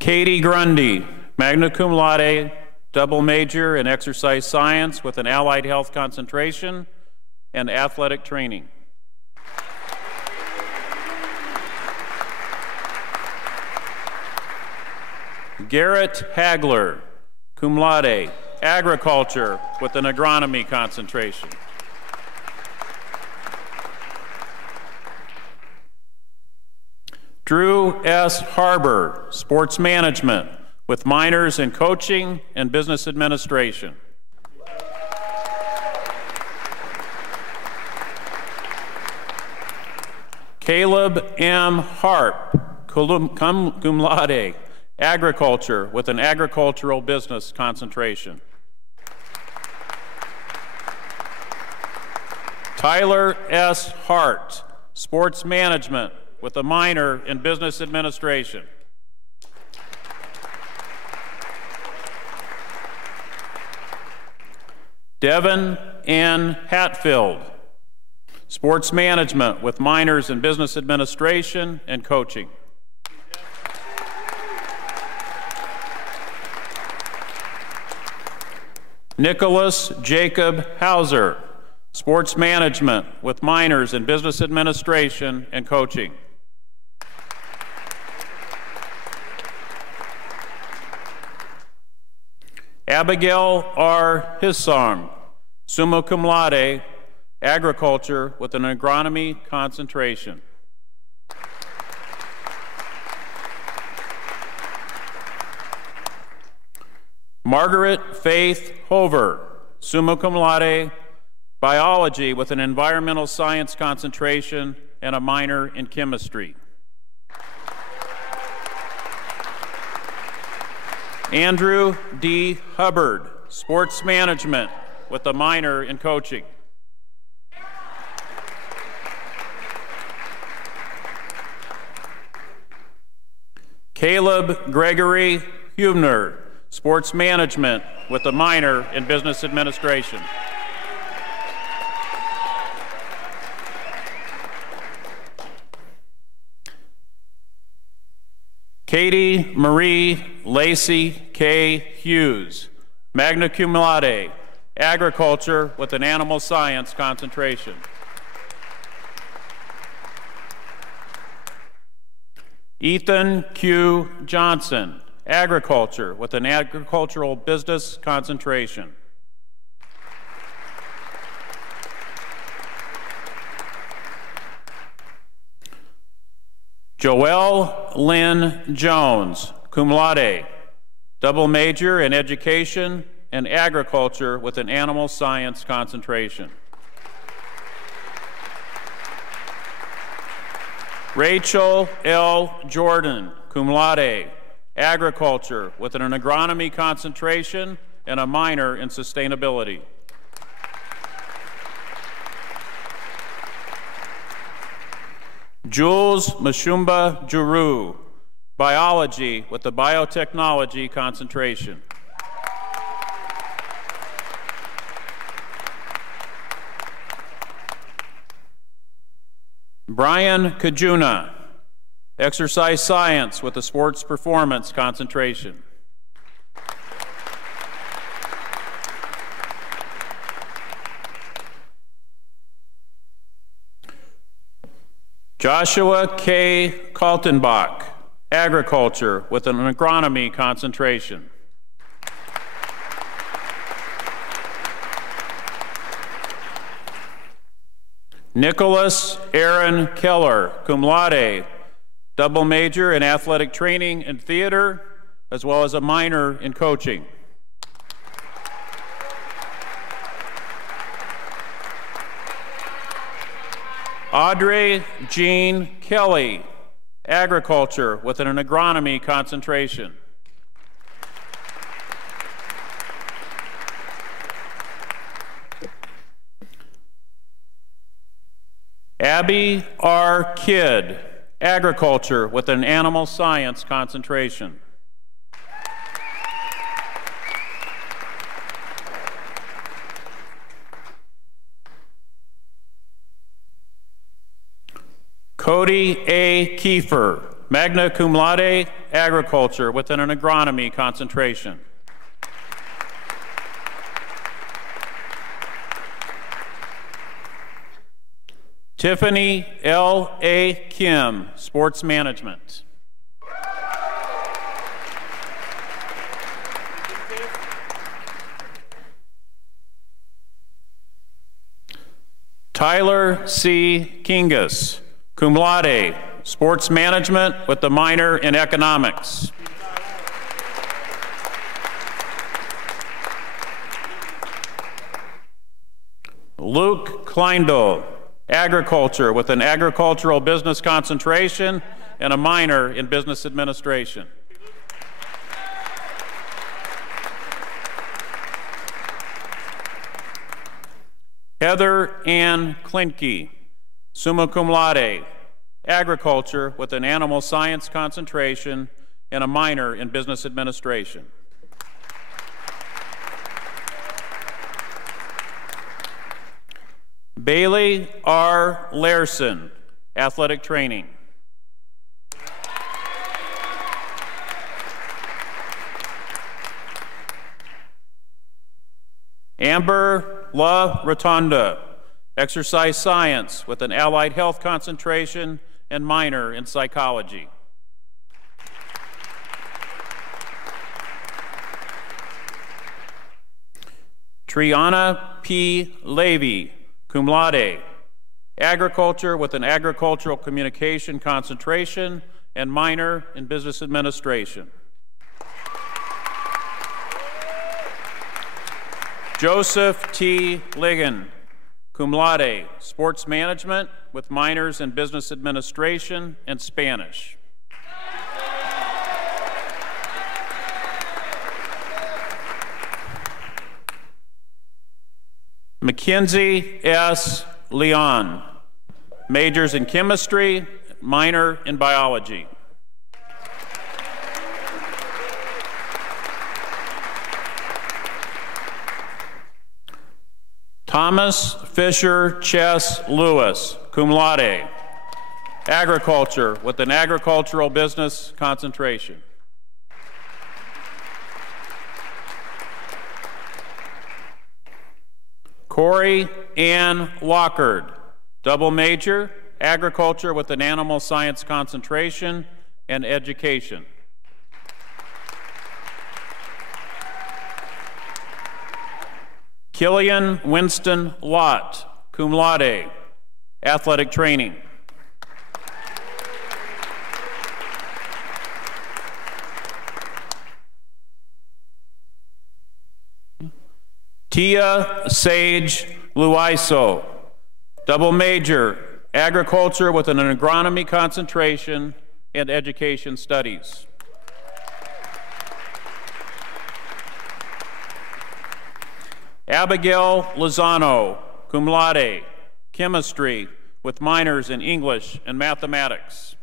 Katie Grundy, magna cum laude, double major in Exercise Science with an Allied Health concentration and Athletic Training. Garrett Hagler, cum laude, Agriculture with an Agronomy concentration. Drew S. Harbor, Sports Management with minors in coaching and business administration. Caleb M. Harp, cum laude, agriculture with an agricultural business concentration. Tyler S. Hart, sports management with a minor in business administration. Devin N. Hatfield, sports management with minors in business administration and coaching. Nicholas Jacob Hauser, sports management with minors in business administration and coaching. Abigail R. Hissong, summa cum laude, agriculture with an agronomy concentration. Margaret Faith Hover, summa cum laude, biology with an environmental science concentration and a minor in chemistry. Andrew D. Hubbard, sports management with a minor in coaching. Caleb Gregory Hubner, sports management with a minor in business administration. Katie Marie Lacey K. Hughes, magna cum laude, agriculture with an animal science concentration. Ethan Q. Johnson, agriculture with an agricultural business concentration. Joelle Lynn Jones, cum laude, double major in education and agriculture with an animal science concentration. Rachel L. Jordan, cum laude, agriculture with an agronomy concentration and a minor in sustainability. Jules Mashumba Juru, biology with a biotechnology concentration. Brian Kajuna, exercise science with a sports performance concentration. Joshua K. Kaltenbach, agriculture with an agronomy concentration. Nicholas Aaron Keller, cum laude, double major in athletic training and theater, as well as a minor in coaching. Audrey Jean Kelly, agriculture with an agronomy concentration. Abby R. Kidd, agriculture with an animal science concentration. Cody A. Kiefer, magna cum laude, agriculture with an agronomy concentration. Tiffany L. A. Kim, sports management. Tyler C. Kingus, cum laude, sports management with a minor in economics. Luke Kleindl, agriculture with an agricultural business concentration and a minor in business administration. Heather Ann Klinke, summa cum laude, agriculture with an animal science concentration and a minor in business administration. Bailey R. Lairson, athletic training. Amber La Rotonda, exercise science with an allied health concentration and minor in psychology. Triana P. Levy, cum laude, agriculture with an agricultural communication concentration and minor in business administration. Joseph T. Ligon, cum laude, sports management with minors in business administration and Spanish. Mackenzie S. Leon, majors in chemistry, minor in biology. Thomas Fisher Chess Lewis, cum laude, agriculture with an agricultural business concentration. Corey Ann Lockard, double major, agriculture with an animal science concentration and education. Killian Winston Lott, cum laude, athletic training. Tia Sage Luiso, double major, agriculture with an agronomy concentration and education studies. Abigail Lozano, cum laude, chemistry with minors in English and mathematics.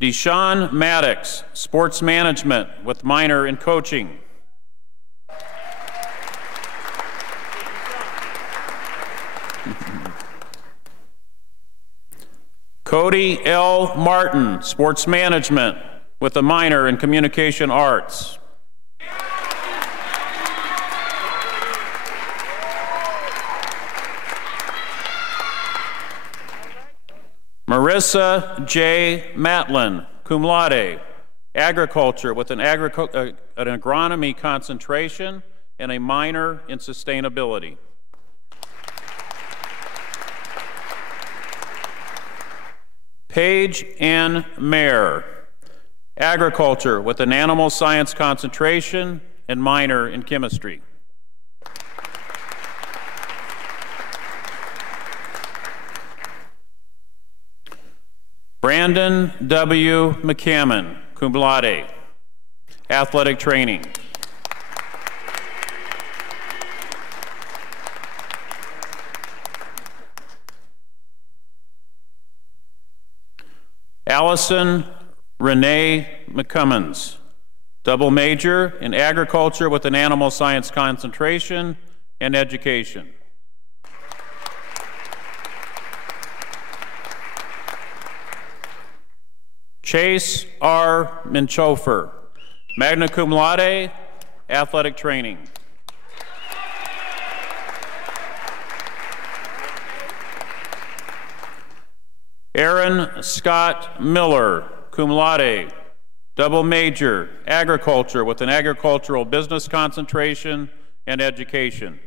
Deshaun Maddox, sports management with minor in coaching. Cody L. Martin, sports management with a minor in communication arts. Marissa J. Matlin, cum laude, agriculture with an agronomy concentration and a minor in sustainability. Paige Ann Mayer, agriculture with an animal science concentration and minor in chemistry. Brandon W. McCammon, cum laude, athletic training. Allison Renee McCummins, double major in agriculture with an animal science concentration and education. Chase R. Minchofer, magna cum laude, athletic training. Aaron Scott Miller, cum laude, double major, agriculture with an agricultural business concentration and education.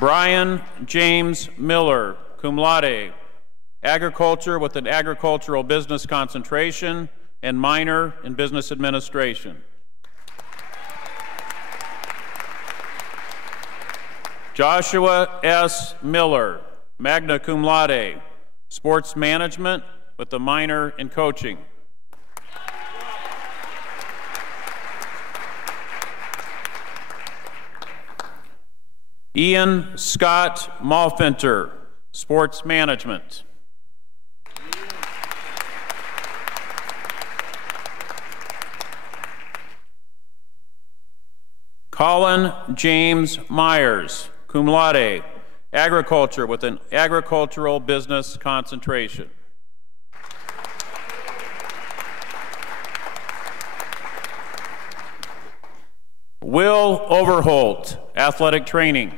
Brian James Miller, cum laude, agriculture with an agricultural business concentration, and minor in business administration. Joshua S. Miller, magna cum laude, sports management with a minor in coaching. Ian Scott Malfinter, sports management. Colin James Myers, cum laude, agriculture with an agricultural business concentration. Will Overholt, athletic training.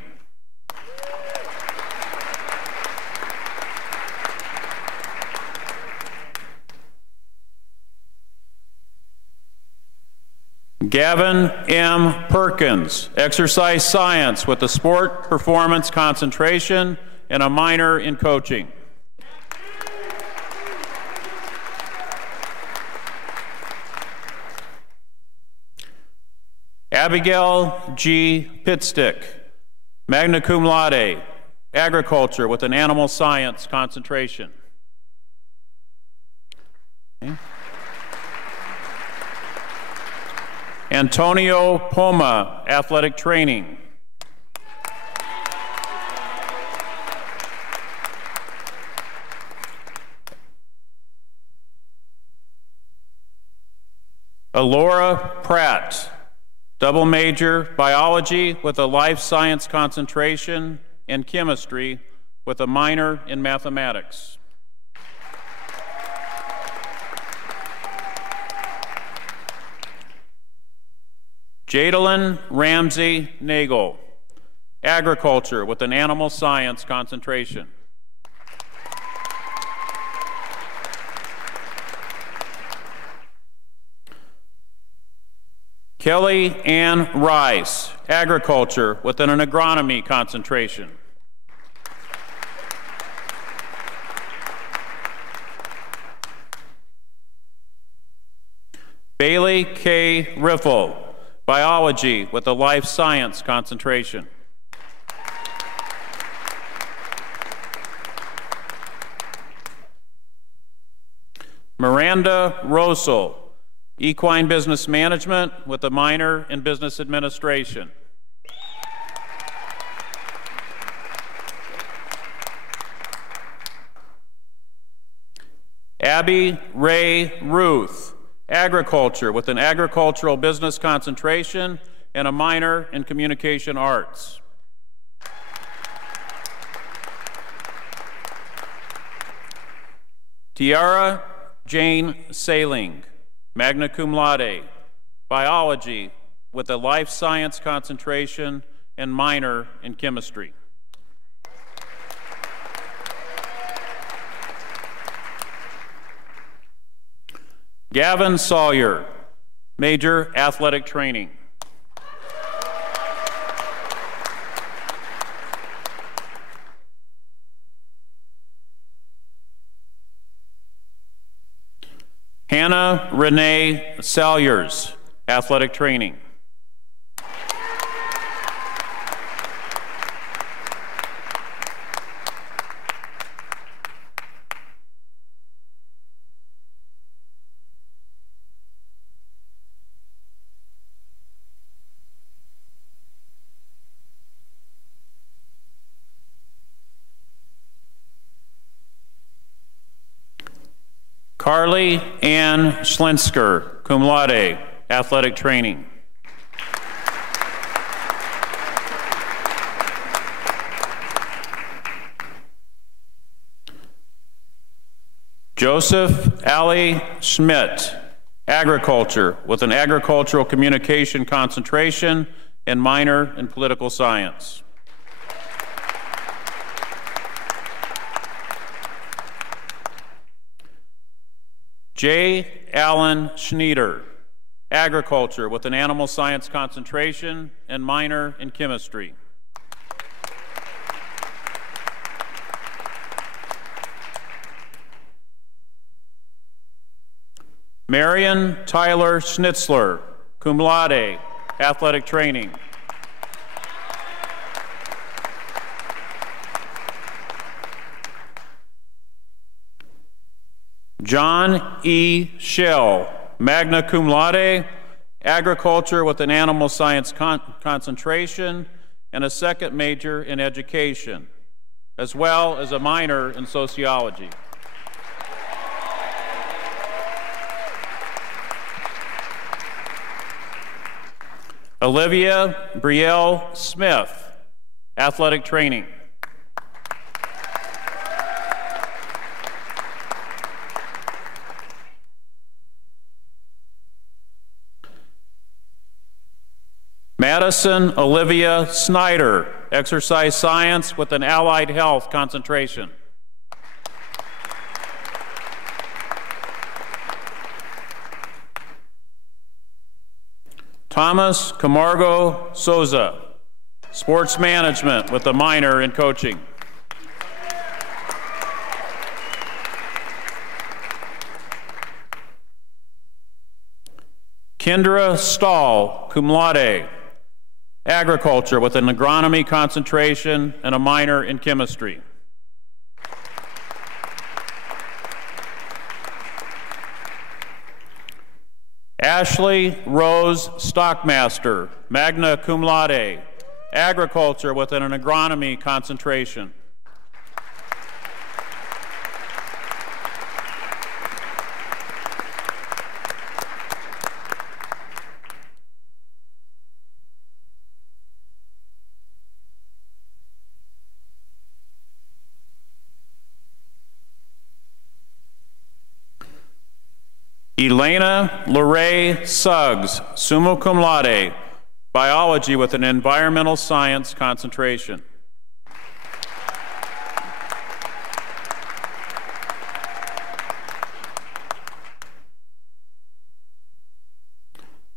Gavin M. Perkins, exercise science with a sport performance concentration and a minor in coaching. Abigail G. Pitstick, magna cum laude, agriculture with an animal science concentration. Okay. Antonio Poma, athletic training. Alora Pratt, double major, biology with a life science concentration and chemistry with a minor in mathematics. Jadalyn Ramsey Nagel, agriculture with an animal science concentration. Kelly Ann Rice, agriculture with an agronomy concentration. Bailey K. Riffle, biology with a life science concentration. Miranda Rosel, equine business management with a minor in business administration. Abby Ray Ruth, agriculture with an agricultural business concentration and a minor in communication arts. Tiara Jane Saling, magna cum laude, biology with a life science concentration and minor in chemistry. Gavin Sawyer, major athletic training. Hannah Renee Salyers, athletic training. Carly Ann Schlinsker, cum laude, athletic training. Joseph Ali Schmidt, agriculture with an agricultural communication concentration and minor in political science. J. Allen Schneider, agriculture with an animal science concentration and minor in chemistry. Marion Tyler Schnitzler, cum laude, athletic training. John E. Schell, magna cum laude, agriculture with an animal science concentration and a second major in education, as well as a minor in sociology. Olivia Brielle Smith, athletic training. Madison Olivia Snyder, exercise science with an allied health concentration. Thomas Camargo Souza, sports management with a minor in coaching. Kendra Stahl, cum laude, agriculture with an agronomy concentration and a minor in chemistry. Ashley Rose Stockmaster, magna cum laude, agriculture with an agronomy concentration. Elena Lorraine Suggs, summa cum laude, biology with an environmental science concentration.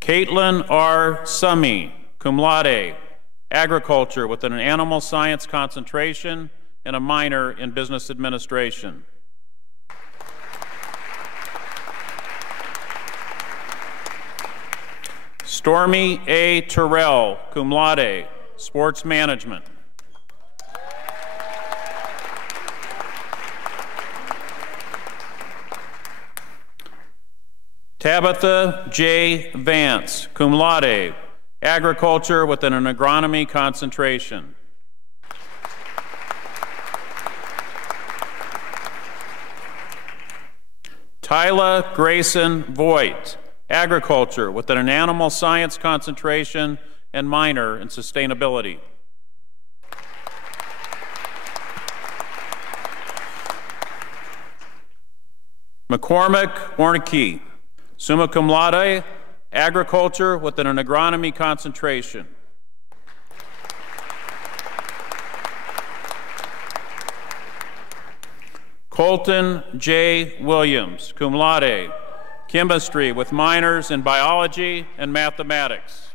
Caitlin R. Summy, cum laude, agriculture with an animal science concentration and a minor in business administration. Stormy A. Terrell, cum laude, sports management. Tabitha J. Vance, cum laude, agriculture with an agronomy concentration. Tyla Grayson Voigt, agriculture with an animal science concentration and minor in sustainability. McCormick Warnke, summa cum laude, agriculture with an agronomy concentration. Colton J. Williams, cum laude, chemistry with minors in biology and mathematics.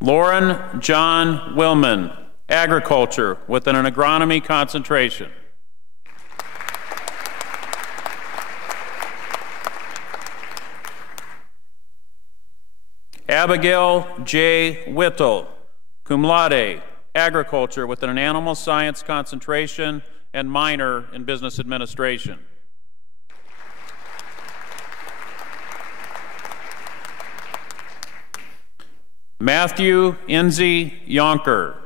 Lauren John Willman, agriculture with an agronomy concentration. Abigail J. Whittle, cum laude, agriculture with an animal science concentration and minor in business administration. Matthew Enzi Yonker,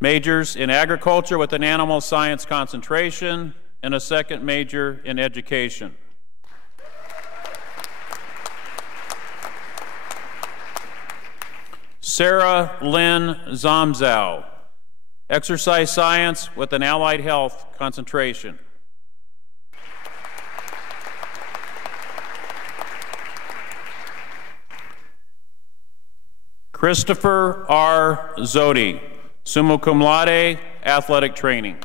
majors in agriculture with an animal science concentration and a second major in education. Sarah Lynn Zomzow, exercise science with an allied health concentration. Christopher R. Zodi, summa cum laude, athletic training.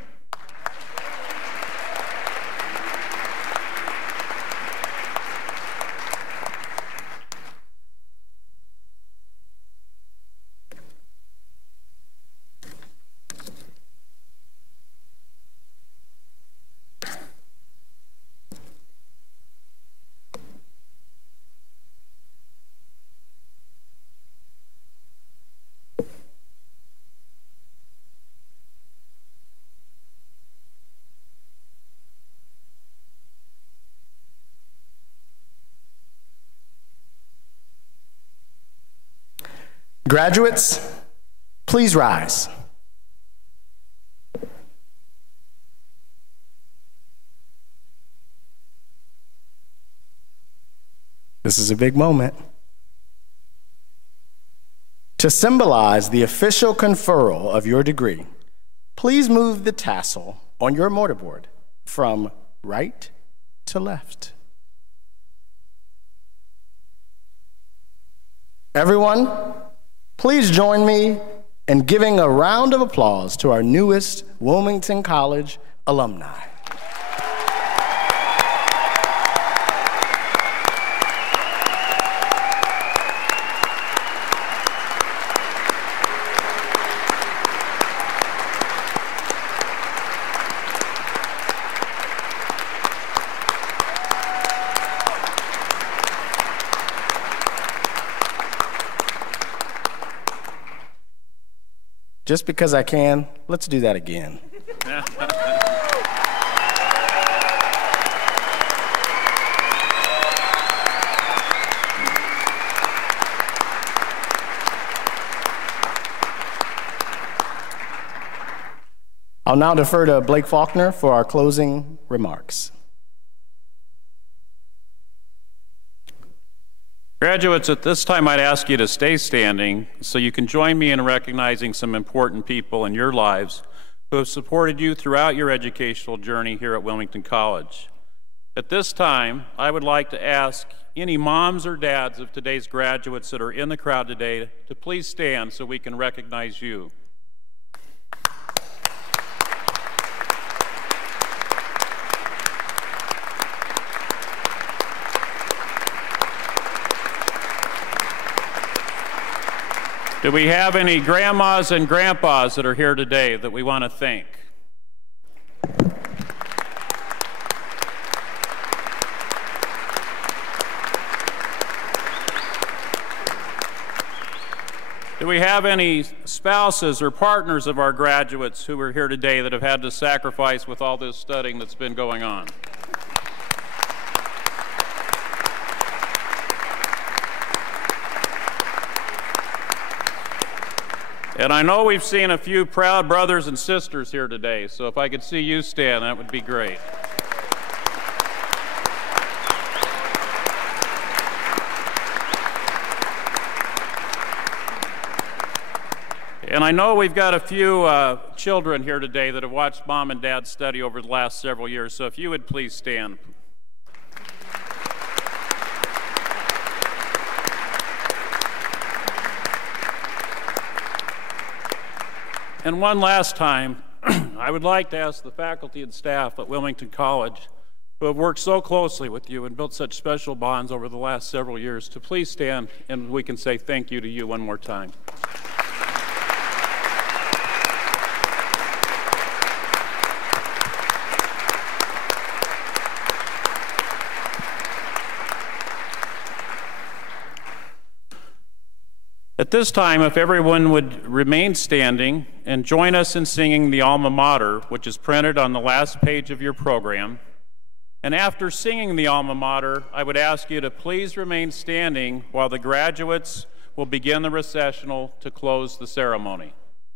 Graduates, please rise. This is a big moment. To symbolize the official conferral of your degree, please move the tassel on your mortarboard from right to left. Everyone, please join me in giving a round of applause to our newest Wilmington College alumni. Just because I can, let's do that again. I'll now defer to Blake Faulkner for our closing remarks. Graduates, at this time I'd ask you to stay standing so you can join me in recognizing some important people in your lives who have supported you throughout your educational journey here at Wilmington College. At this time, I would like to ask any moms or dads of today's graduates that are in the crowd today to please stand so we can recognize you. Do we have any grandmas and grandpas that are here today that we want to thank? Do we have any spouses or partners of our graduates who are here today that have had to sacrifice with all this studying that's been going on? And I know we've seen a few proud brothers and sisters here today, so if I could see you stand, that would be great. And I know we've got a few children here today that have watched Mom and Dad study over the last several years, so if you would please stand. And one last time, I would like to ask the faculty and staff at Wilmington College, who have worked so closely with you and built such special bonds over the last several years, to please stand and we can say thank you to you one more time. At this time, if everyone would remain standing and join us in singing the Alma Mater, which is printed on the last page of your program. And after singing the Alma Mater, I would ask you to please remain standing while the graduates will begin the recessional to close the ceremony.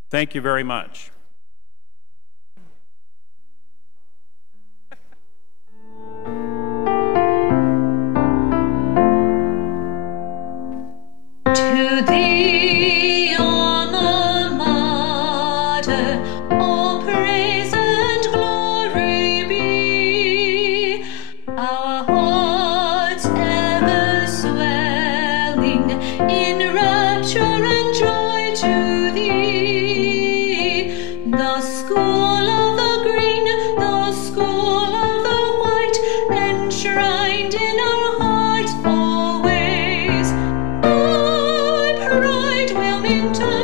Thank you very much. To thee, Alma Mater, all praise and glory be. Our hearts ever swelling in rapture and joy to thee. The school of the green, the school of the white, enshrined in our hearts always. Wilmington.